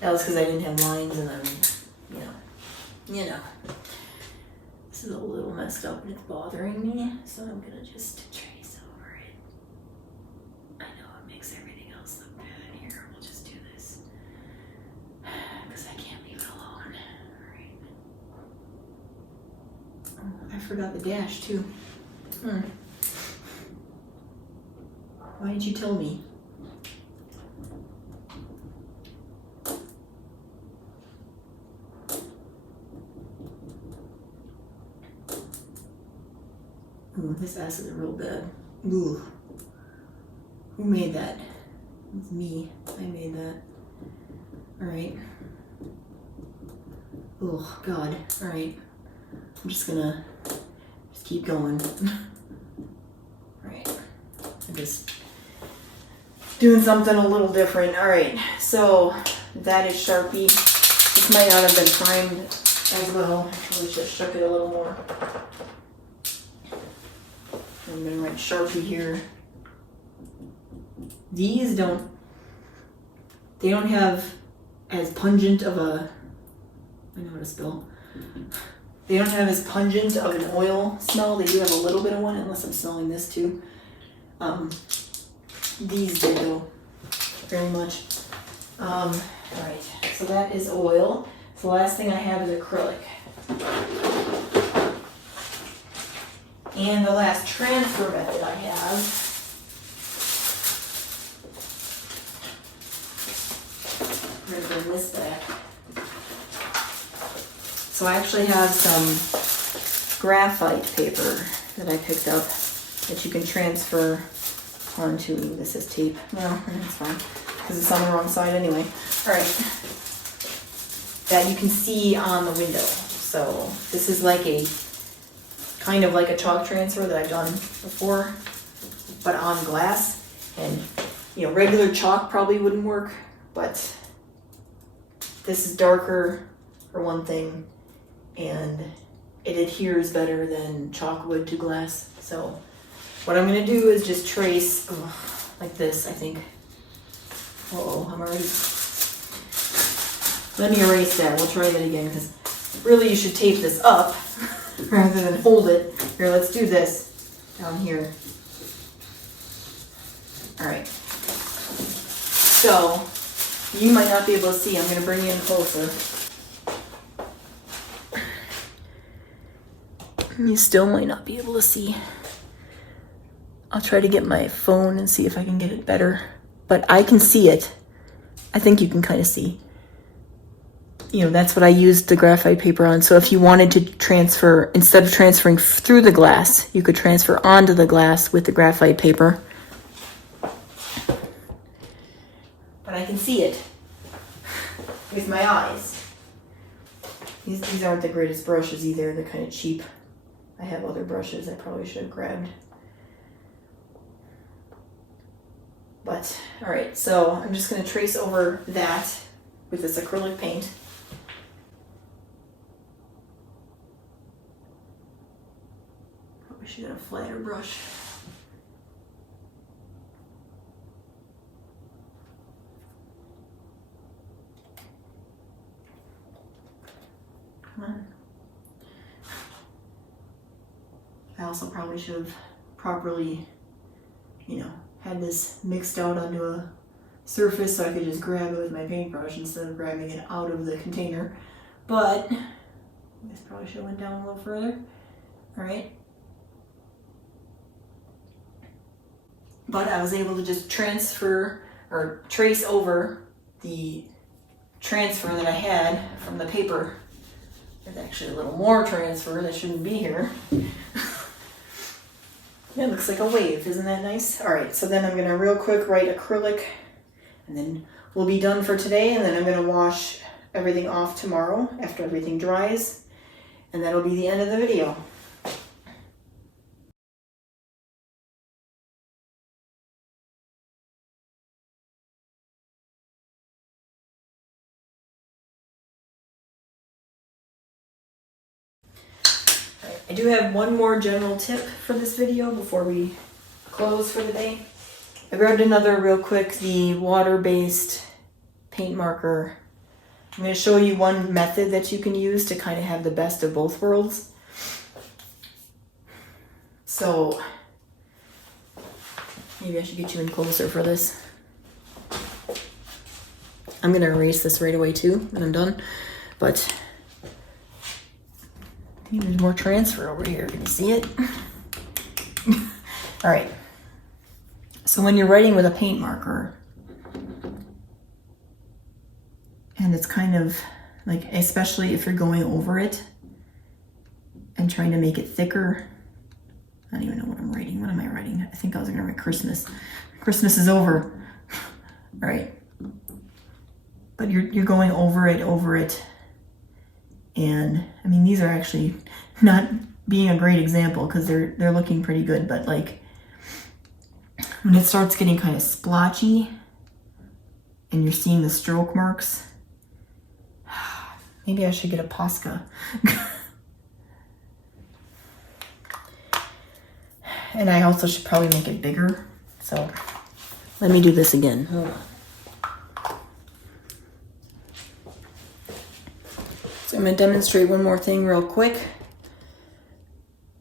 That was because I didn't have lines, and I'm, this is a little messed up and it's bothering me, so I'm gonna just trace over it. I know it makes everything else look bad here. We'll just do this because I can't leave it alone. All right. Oh, I forgot the dash too. Why did you tell me? Ooh, this S is real bad. Ooh. Who made that? It was me. I made that. Alright. Oh, God. Alright. I'm just gonna keep going. Alright. I'm just doing something a little different. Alright. So, that is Sharpie. This might not have been primed as well. I probably should have shook it a little more. I'm gonna write Sharpie here. These don't have as pungent of a, I know how to spell. They don't have as pungent of an oil smell. They do have a little bit of one, unless I'm smelling this too. These do though, very much. Alright, so that is oil. So the last thing I have is acrylic. And the last transfer method I have I'm going to bring this back. So I actually have some graphite paper that I picked up that you can transfer onto, this is tape. No, it's fine, because it's on the wrong side anyway. Alright. That you can see on the window. So this is like a, kind of like a chalk transfer that I've done before, but on glass. And, you know, regular chalk probably wouldn't work, but this is darker for one thing, and it adheres better than chalk would to glass. So what I'm gonna do is just trace like this, I think. Uh-oh, I'm already, let me erase that. We'll try that again, because really you should tape this up rather than hold it. Here, let's do this down here. All right. So you might not be able to see. I'm going to bring you in closer. You still might not be able to see. I'll try to get my phone and see if I can get it better. But I can see it. I think you can kind of see. You know, that's what I used the graphite paper on. So if you wanted to transfer, instead of transferring through the glass, you could transfer onto the glass with the graphite paper. But I can see it with my eyes. These aren't the greatest brushes either. They're kind of cheap. I have other brushes I probably should have grabbed. But, all right, so I'm just going to trace over that with this acrylic paint. Probably should have a flatter brush. Come on. I also probably should have properly, you know, had this mixed out onto a surface so I could just grab it with my paintbrush instead of grabbing it out of the container. But this probably should have went down a little further. All right. But I was able to just transfer or trace over the transfer that I had from the paper. There's actually a little more transfer that shouldn't be here. It looks like a wave, isn't that nice? All right, so then I'm gonna real quick write acrylic, and then we'll be done for today, and then I'm gonna wash everything off tomorrow after everything dries, and that'll be the end of the video. I do have one more general tip for this video before we close for the day. I grabbed another real quick, the water-based paint marker. I'm going to show you one method that you can use to kind of have the best of both worlds. So maybe I should get you in closer for this. I'm going to erase this right away too when I'm done, but I think there's more transfer over here. Can you see it? All right. So when you're writing with a paint marker, and it's kind of like, especially if you're going over it and trying to make it thicker. I don't even know what I'm writing. What am I writing? I think I was going to write Christmas. Christmas is over. All right. But you're going over it. And I mean, these are actually not being a great example because they're looking pretty good, but like when it starts getting kind of splotchy and you're seeing the stroke marks, maybe I should get a Posca. And I also should probably make it bigger. So let me do this again. Hold on. So I'm going to demonstrate one more thing real quick.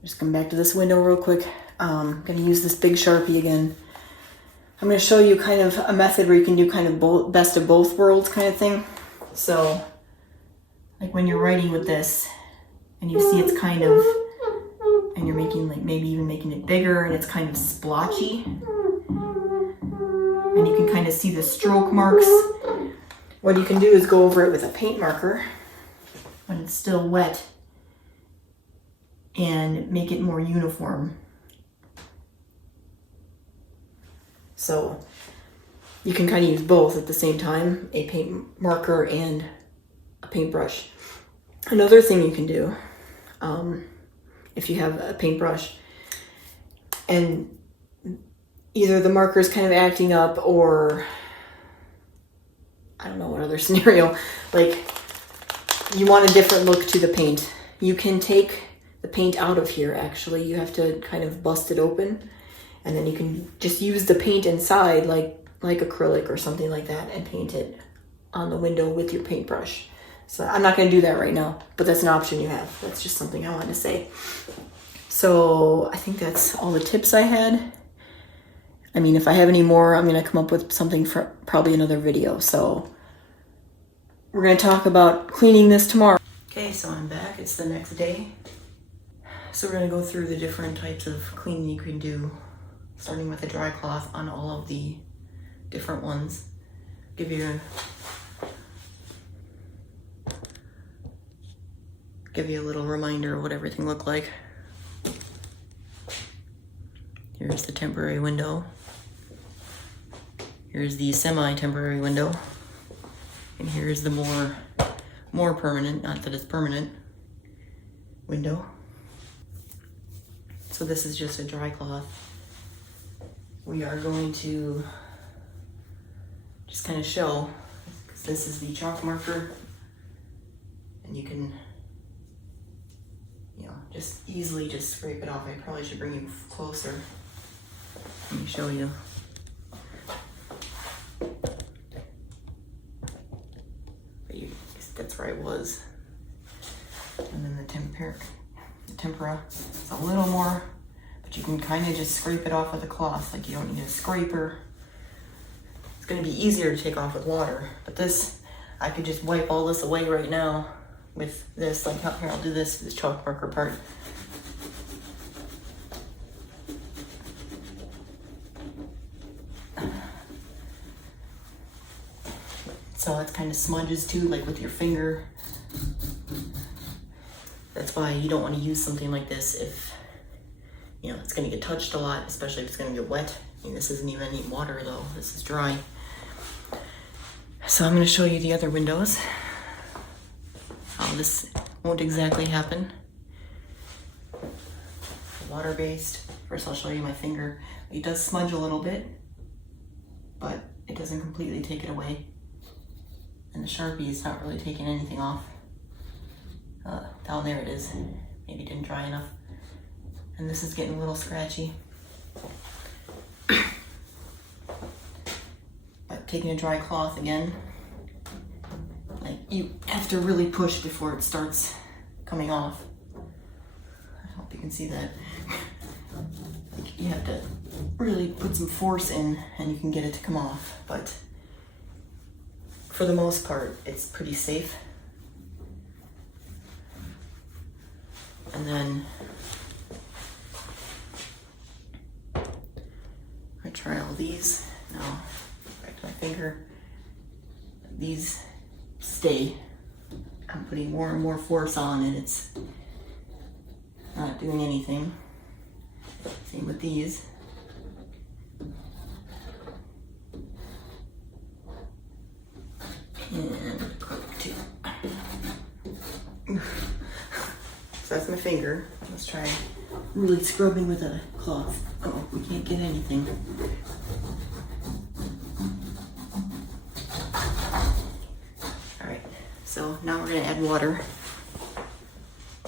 Just come back to this window real quick. I'm going to use this big Sharpie again. I'm going to show you kind of a method where you can do kind of both, best of both worlds kind of thing. So like when you're writing with this and you see it's kind of, and you're making like maybe even making it bigger and it's kind of splotchy. And you can kind of see the stroke marks. What you can do is go over it with a paint marker when it's still wet and make it more uniform. So you can kind of use both at the same time, a paint marker and a paintbrush. Another thing you can do, if you have a paintbrush and either the marker is kind of acting up or I don't know what other scenario, like you want a different look to the paint. You can take the paint out of here actually. You have to kind of bust it open and then you can just use the paint inside like acrylic or something like that and paint it on the window with your paintbrush. So I'm not going to do that right now, but that's an option you have. That's just something I wanted to say. So I think that's all the tips I had. I mean, if I have any more, I'm going to come up with something for probably another video. So we're going to talk about cleaning this tomorrow. Okay, so I'm back. It's the next day. So we're going to go through the different types of cleaning you can do, starting with a dry cloth on all of the different ones. Give you a little reminder of what everything looked like. Here's the temporary window. Here's the semi-temporary window. And here's the more permanent, not that it's permanent, window. So this is just a dry cloth. We are going to just kind of show, because this is the chalk marker, and you can, you know, just easily just scrape it off. I probably should bring you closer. Let me show you. But that's where I was. And then the tempera, it's a little more, but you can kind of just scrape it off with a cloth. Like you don't need a scraper. It's going to be easier to take off with water. But this, I could just wipe all this away right now with this. Like here, I'll do this chalk marker part. So it's kind of smudges too, like with your finger. That's why you don't want to use something like this if, you know, it's going to get touched a lot, especially if it's going to get wet. I mean, this isn't even any water though, this is dry. So I'm going to show you the other windows. This won't exactly happen. Water-based. First I'll show you my finger. It does smudge a little bit, but it doesn't completely take it away. And the Sharpie is not really taking anything off. Down there it is. Maybe it didn't dry enough. And this is getting a little scratchy. But taking a dry cloth again, like you have to really push before it starts coming off. I hope you can see that. Like you have to really put some force in and you can get it to come off. But for the most part, it's pretty safe. And then I try all these. Now, back to my finger. These stay. I'm putting more and more force on and it's not doing anything. Same with these. And acrylic too. So that's my finger. Let's try really scrubbing with a cloth. Oh, we can't get anything. All right, so now we're gonna add water.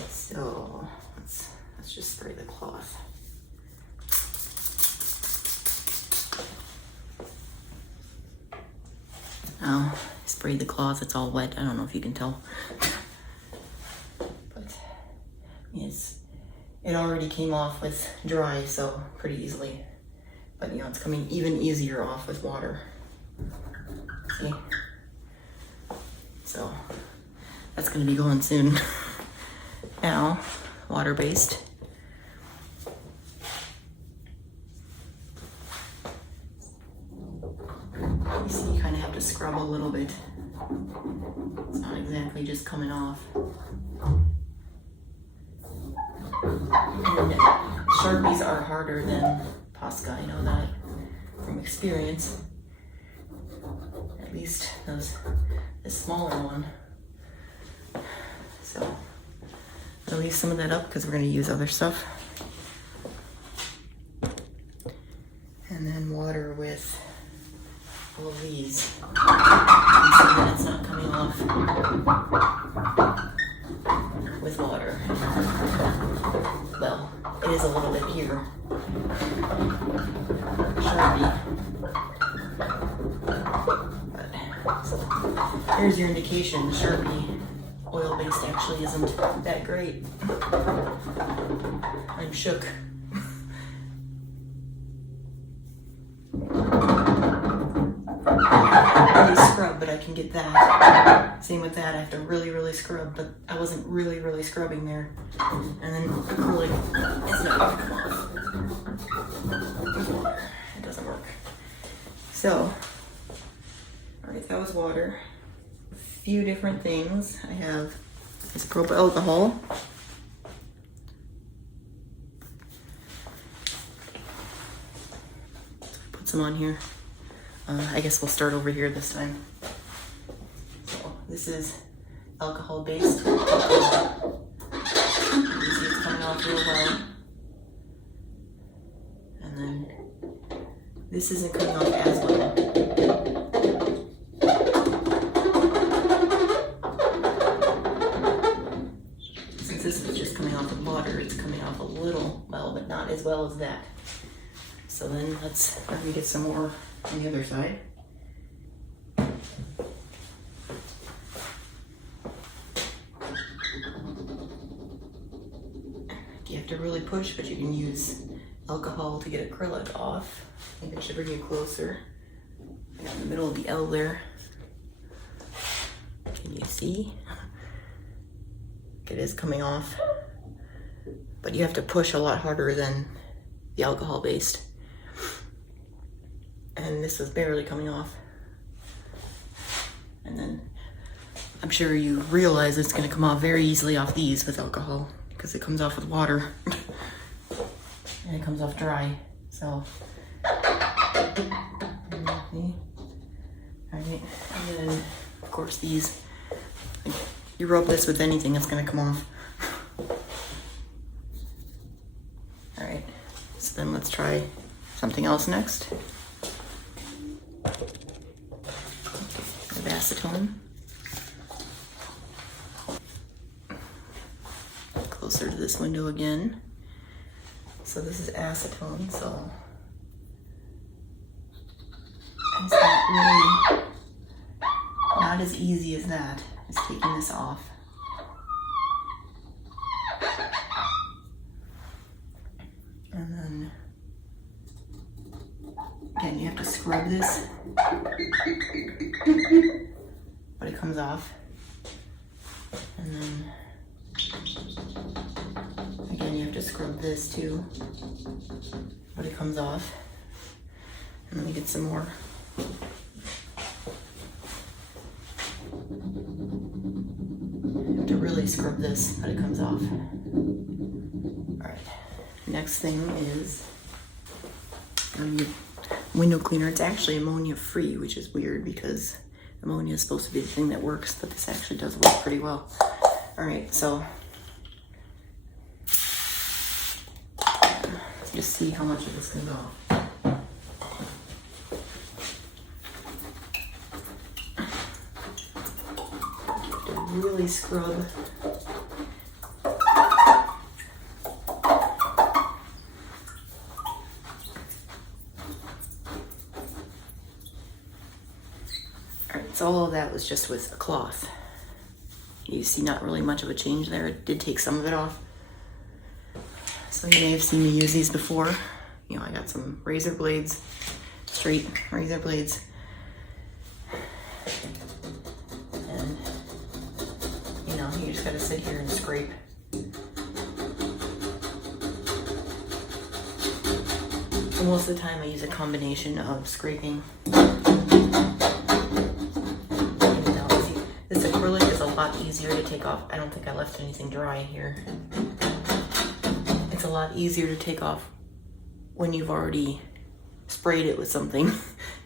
So let's just spray the cloth. Oh, I sprayed the cloth, it's all wet. I don't know if you can tell. But it already came off with dry, so pretty easily. But you know, it's coming even easier off with water. See? So that's gonna be going soon. Now, water-based. You see, you kind of have to scrub a little bit. It's not exactly just coming off. And Sharpies are harder than Posca, I know that from experience. At least this smaller one. So I'll leave some of that up because we're going to use other stuff. And then water with all of these. You can see that it's not coming off with water. Well, it is a little bit here. Sharpie. But, so here's your indication. Sharpie oil-based actually isn't that great. I'm shook. Really scrub, but I can get that. Same with that, I have to really scrub, but I wasn't really scrubbing there. And then acrylic is not gonna come off. It doesn't work. So, alright, that was water. A few different things. I have isopropyl alcohol. Put some on here. I guess we'll start over here this time. So this is alcohol based. You can see it's coming off real well. And then this isn't coming off as well. Since this is just coming off with water, it's coming off a little well, but not as well as that. So then let me get some more on the other side. You have to really push, but you can use alcohol to get acrylic off. I think I should bring you closer. I got in the middle of the L there. Can you see? It is coming off, but you have to push a lot harder than the alcohol based. And this is barely coming off. And then I'm sure you realize it's going to come off very easily off these with alcohol because it comes off with water and it comes off dry. So, alright, and then of course these, you rub this with anything, it's going to come off. Alright, so then let's try something else next. Acetone. Closer to this window again. So this is acetone, so it's not as easy as that. It's taking this off. And then again, you have to scrub this, but it comes off. And then again, you have to scrub this too, but it comes off. And let me get some more. You have to really scrub this, but it comes off. All right, next thing is window cleaner. It's actually ammonia free, which is weird because ammonia is supposed to be the thing that works, but this actually does work pretty well. All right, so let's just see how much of this can go. Really scrub. So all of that was just with a cloth. You see not really much of a change there. It did take some of it off. So you may have seen me use these before. You know, I got some razor blades, straight razor blades. And, you know, you just gotta sit here and scrape. So most of the time I use a combination of scraping. This acrylic is a lot easier to take off. I don't think I left anything dry here. It's a lot easier to take off when you've already sprayed it with something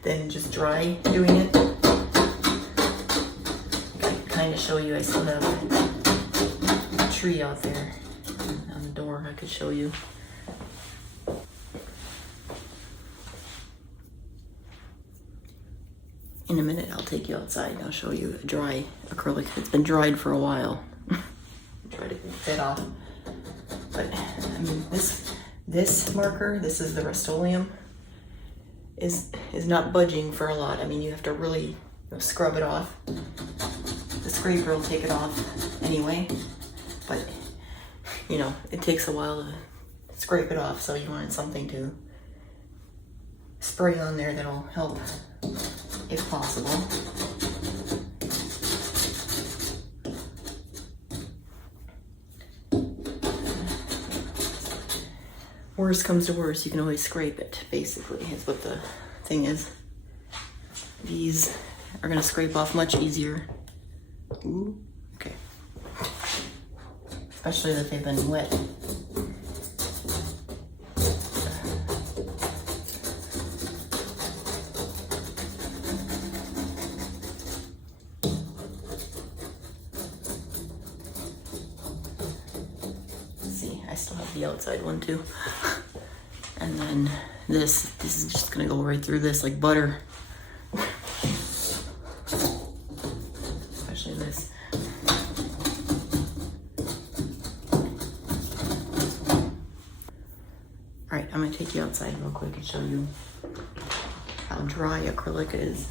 than just dry doing it. I can kind of show you, I still have a tree out there on the door I could show you. In a minute, I'll take you outside and I'll show you a dry acrylic. It's been dried for a while. Try to get that off. But, I mean, this marker, this is the Rust-Oleum, is not budging for a lot. I mean, you have to really scrub it off. The scraper will take it off anyway. But, you know, it takes a while to scrape it off. So you want something to spray on there that'll help, if possible. Worst comes to worst, you can always scrape it, basically, is what the thing is. These are gonna scrape off much easier. Ooh, okay. Especially that they've been wet. I still have the outside one too. And then this is just gonna go right through this like butter. Especially this. All right, I'm gonna take you outside real quick and show you how dry acrylic is.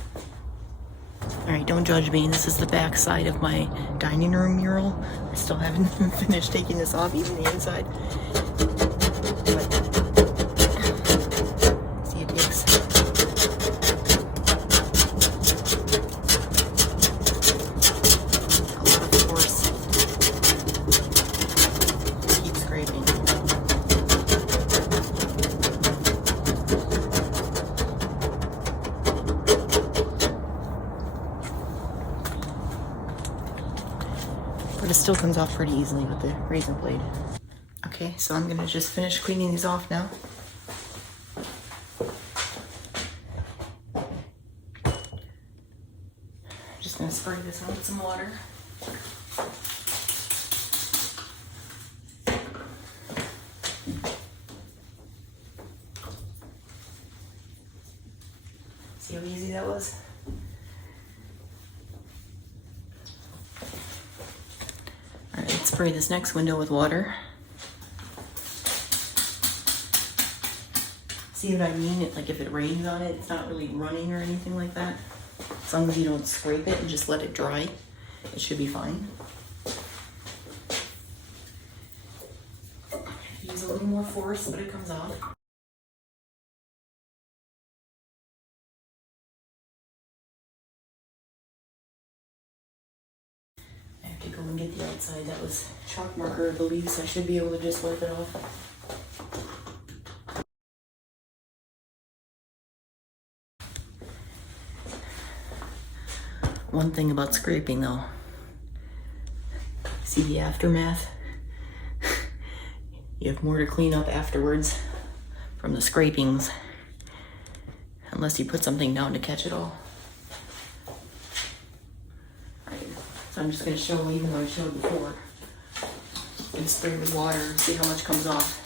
All right, don't judge me. This is the back side of my dining room mural. I still haven't finished taking this off, even the inside. But, see, it takes a lot of force to keep scraping. But it still comes off pretty easily with the razor blade. Okay, so I'm gonna just finish cleaning these off now. I'm just gonna spray this on with some water. See how easy that was? Spray this next window with water. See what I mean? Like if it rains on it, it's not really running or anything like that. As long as you don't scrape it and just let it dry, it should be fine. Use a little more force, but it comes off. To go and get the outside. That was chalk marker, I believe, so I should be able to just wipe it off. One thing about scraping though, see the aftermath? You have more to clean up afterwards from the scrapings, unless you put something down to catch it all. So I'm just going to show, even though I showed before, I'm going to spray with water and see how much comes off.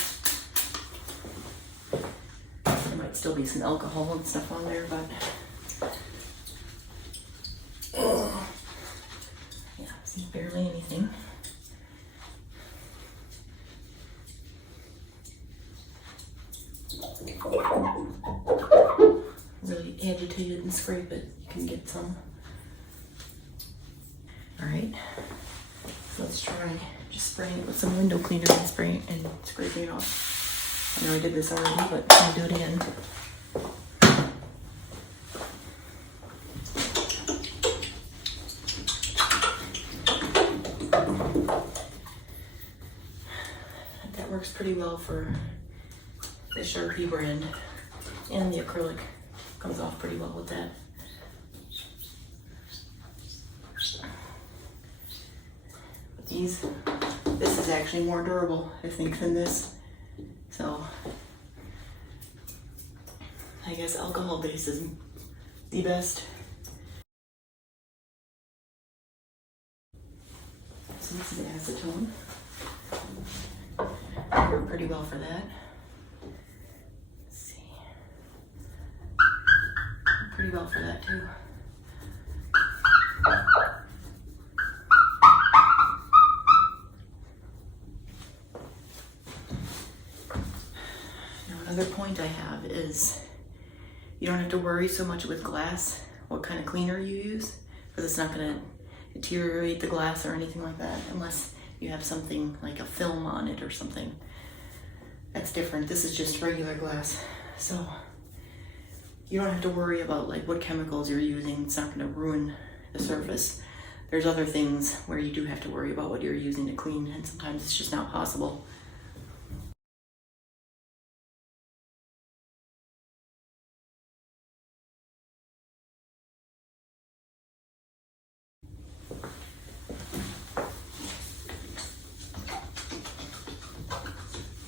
There might still be some alcohol and stuff on there, but yeah, see, barely anything. Really agitate it and scrape it, you can get some. All right, so let's try just spraying it with some window cleaner and spraying and scraping it off. I know I did this already, but I'm gonna do it again. That works pretty well for the Sharpie brand, and the acrylic comes off pretty well with that. This is actually more durable, I think, than this. So I guess alcohol base is the best. So this is acetone. Worked pretty well for that. Let's see. Worked pretty well for that too. Another point I have is you don't have to worry so much with glass what kind of cleaner you use, because it's not going to deteriorate the glass or anything like that unless you have something like a film on it or something. That's different. This is just regular glass, so you don't have to worry about like what chemicals you're using. It's not going to ruin the surface. There's other things where you do have to worry about what you're using to clean, and sometimes it's just not possible.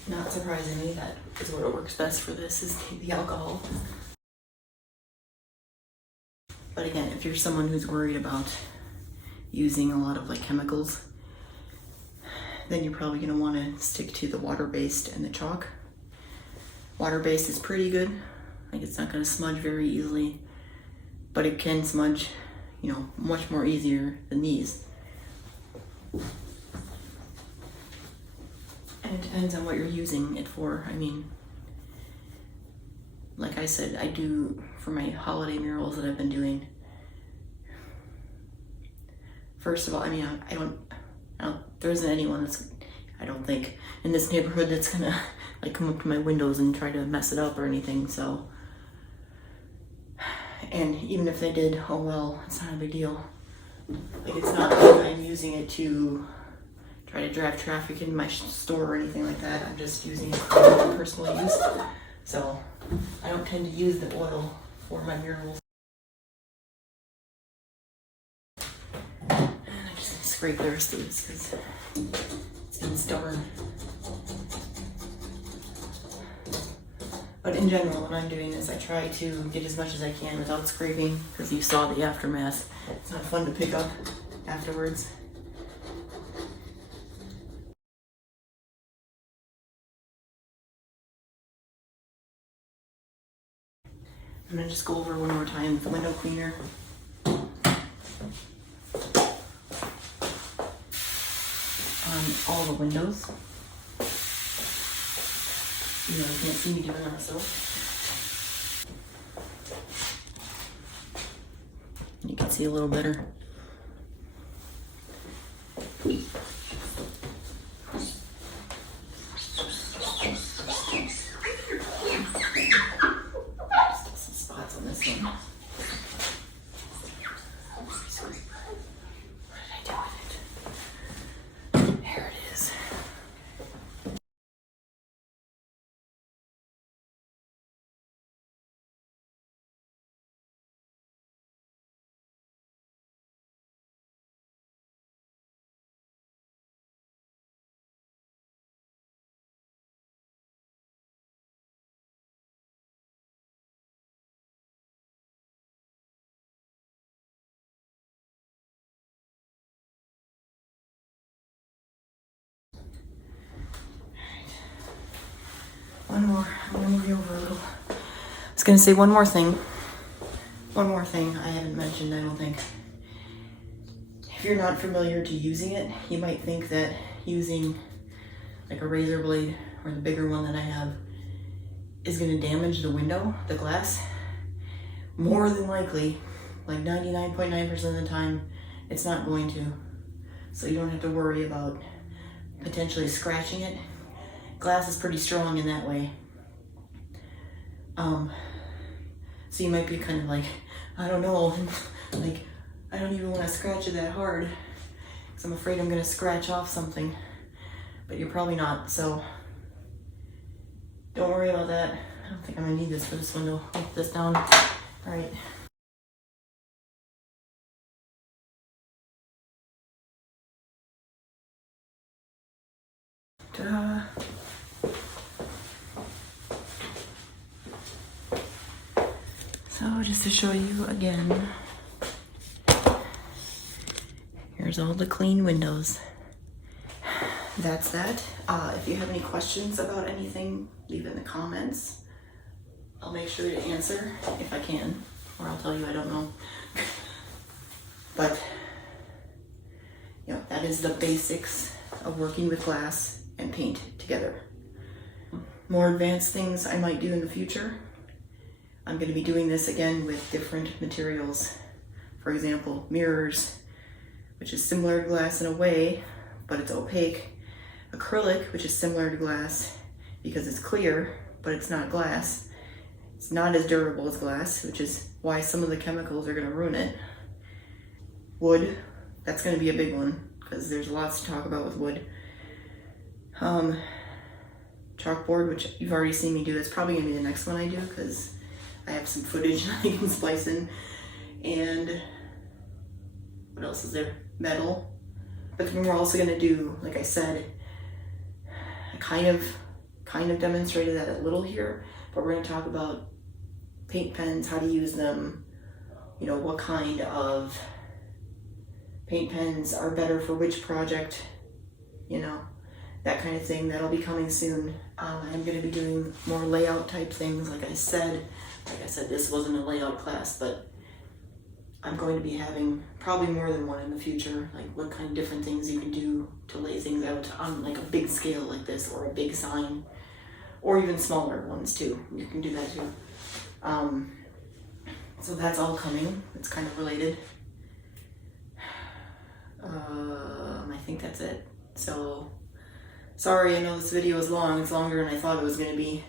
Not surprisingly, that is what works best for this, is the alcohol. But again, if you're someone who's worried about using a lot of like chemicals, then you're probably going to want to stick to the water-based and the chalk. Water-based is pretty good. Like, it's not going to smudge very easily, but it can smudge, you know, much more easier than these. And it depends on what you're using it for. I mean, like I said, I do for my holiday murals that I've been doing. First of all, I mean, I don't there isn't anyone that's, I don't think, in this neighborhood that's gonna like come up to my windows and try to mess it up or anything, so. And even if they did, oh well, it's not a big deal. Like, it's not like I'm using it to try to drive traffic in my store or anything like that. I'm just using it for personal use. So I don't tend to use the oil for my murals. And I'm just gonna scrape the rest of this because it's been stubborn. But in general, when I'm doing this, I try to get as much as I can without scraping, because you saw the aftermath. It's not fun to pick up afterwards. I'm gonna just go over one more time with the window cleaner. On all the windows. You know, you can't see me doing that, so. You can see a little better. One more, I'm gonna move you over a little. I was gonna say one more thing. One more thing I haven't mentioned, I don't think. If you're not familiar to using it, you might think that using like a razor blade or the bigger one that I have is gonna damage the window, the glass. More than likely, like 99.9% of the time, it's not going to. so you don't have to worry about potentially scratching it. Glass is pretty strong in that way. So you might be kind of like, I don't know, like, I don't even want to scratch it that hard because I'm afraid I'm going to scratch off something, but you're probably not, so don't worry about that. I don't think I'm going to need this for this window. I'll put this down. All right. Ta-da. So just to show you again, here's all the clean windows. That's that. If you have any questions about anything, leave it in the comments. I'll make sure to answer if I can, or I'll tell you I don't know. But, you know, that is the basics of working with glass and paint together. More advanced things I might do in the future. I'm going to be doing this again with different materials. For example, mirrors, which is similar to glass in a way, but it's opaque. Acrylic, which is similar to glass because it's clear, but it's not glass. It's not as durable as glass, which is why some of the chemicals are going to ruin it. Wood, that's going to be a big one because there's lots to talk about with wood. Chalkboard, which you've already seen me do. That's probably going to be the next one I do because I have some footage I can splice in. And what else is there? Metal. But then we're also going to do, like I said, I kind of demonstrated that a little here, but we're going to talk about paint pens, how to use them, you know, what kind of paint pens are better for which project, you know, that kind of thing. That'll be coming soon. I'm going to be doing more layout type things. Like I said, this wasn't a layout class, but I'm going to be having probably more than one in the future, like what kind of different things you can do to lay things out on like a big scale like this, or a big sign, or even smaller ones too. You can do that too. So that's all coming. It's kind of related. I think that's it. So sorry, I know this video is long. It's longer than I thought it was going to be.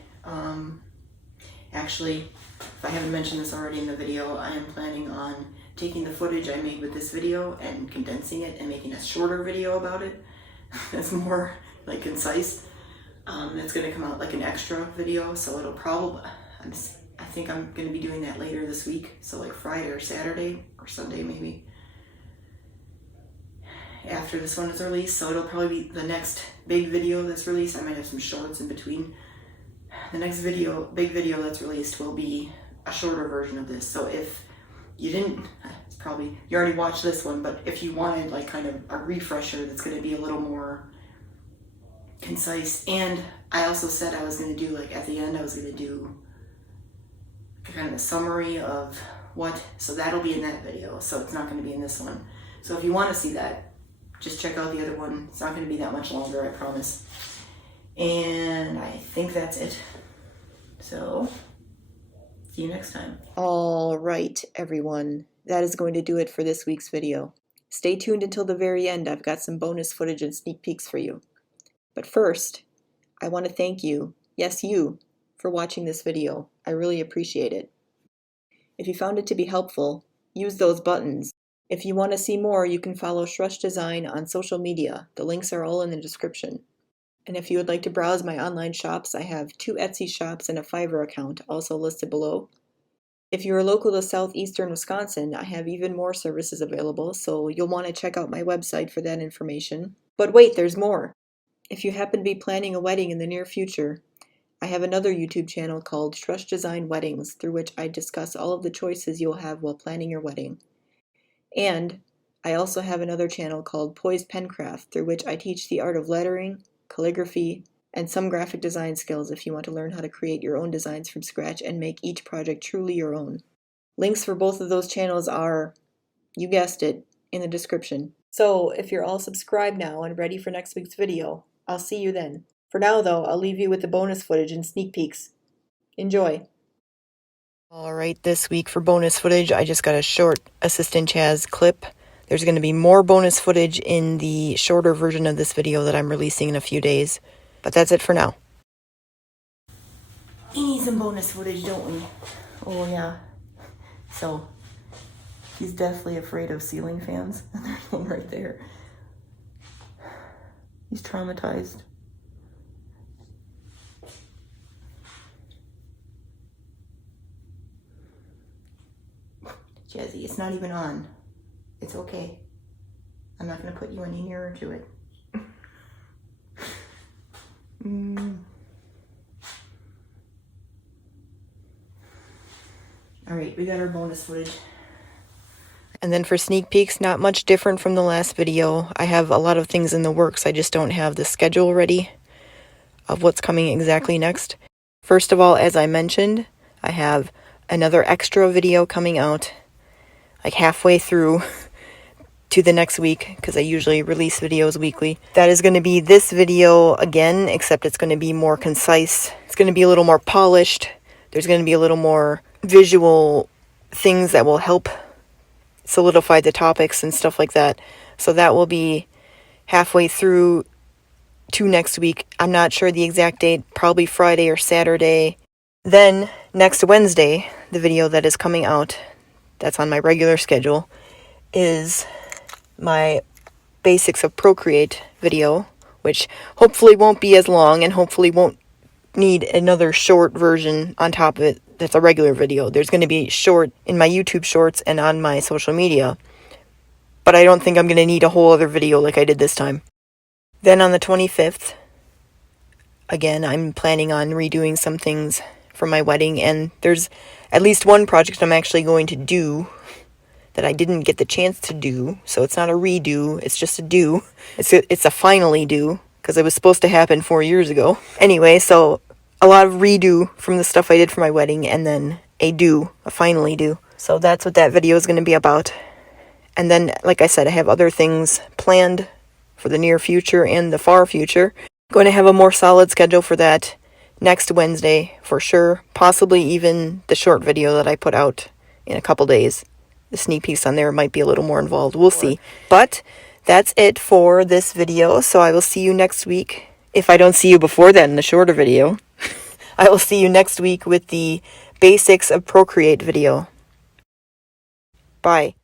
Actually, if I haven't mentioned this already in the video, I am planning on taking the footage I made with this video and condensing it and making a shorter video about it. That's more like concise. It's going to come out like an extra video, so it'll probably, I think I'm going to be doing that later this week. So like Friday or Saturday or Sunday maybe, after this one is released. So it'll probably be the next big video that's released. I might have some shorts in between. The next video, big video that's released, will be a shorter version of this. So if you didn't, it's probably, you already watched this one, but if you wanted like kind of a refresher that's going to be a little more concise, and I also said I was going to do, like at the end, I was going to do kind of a summary of what, so that'll be in that video. So it's not going to be in this one. So if you want to see that, just check out the other one. It's not going to be that much longer, I promise. And I think that's it. So, see you next time. All right, everyone. That is going to do it for this week's video. Stay tuned until the very end. I've got some bonus footage and sneak peeks for you. But first, I want to thank you, yes you, for watching this video. I really appreciate it. If you found it to be helpful, use those buttons. If you want to see more, you can follow Shrush Design on social media. The links are all in the description. And if you would like to browse my online shops, I have 2 Etsy shops and a Fiverr account, also listed below. If you are local to southeastern Wisconsin, I have even more services available, so you'll want to check out my website for that information. But wait, there's more! If you happen to be planning a wedding in the near future, I have another YouTube channel called Shrush Design Weddings, through which I discuss all of the choices you'll have while planning your wedding. And I also have another channel called Poised Pencraft, through which I teach the art of lettering, calligraphy, and some graphic design skills if you want to learn how to create your own designs from scratch and make each project truly your own. Links for both of those channels are, you guessed it, in the description. So if you're all subscribed now and ready for next week's video, I'll see you then. For now though, I'll leave you with the bonus footage and sneak peeks. Enjoy! Alright, this week for bonus footage, I just got a short Assistant Chaz clip There's going to be more bonus footage in the shorter version of this video that I'm releasing in a few days. But that's it for now. We need some bonus footage, don't we? Oh, yeah. So, he's definitely afraid of ceiling fans. And there's one right there. He's traumatized. Jazzy, it's not even on. It's okay. I'm not going to put you any nearer to it. Alright, we got our bonus footage. And then for sneak peeks, not much different from the last video. I have a lot of things in the works. I just don't have the schedule ready of what's coming exactly next. First of all, as I mentioned, I have another extra video coming out like halfway through to the next week, because I usually release videos weekly. That is going to be this video again, except it's going to be more concise. It's going to be a little more polished. There's going to be a little more visual things that will help solidify the topics and stuff like that. So that will be halfway through to next week. I'm not sure the exact date, probably Friday or Saturday. Then next Wednesday, the video that is coming out, that's on my regular schedule, is my Basics of Procreate video, which hopefully won't be as long and hopefully won't need another short version on top of it that's a regular video. There's going to be short in my YouTube shorts and on my social media, but I don't think I'm going to need a whole other video like I did this time. Then on the 25th, again, I'm planning on redoing some things for my wedding, and there's at least one project I'm actually going to do that I didn't get the chance to do. So it's not a redo, it's just a do. It's a finally do, because it was supposed to happen 4 years ago. Anyway, so a lot of redo from the stuff I did for my wedding, and then a finally do. So that's what that video is going to be about. And then, like I said, I have other things planned for the near future and the far future. I'm going to have a more solid schedule for that next Wednesday for sure. Possibly even the short video that I put out in a couple days. The sneak peeks on there might be a little more involved. We'll see. But that's it for this video. So I will see you next week. If I don't see you before that in the shorter video, I will see you next week with the Basics of Procreate video. Bye.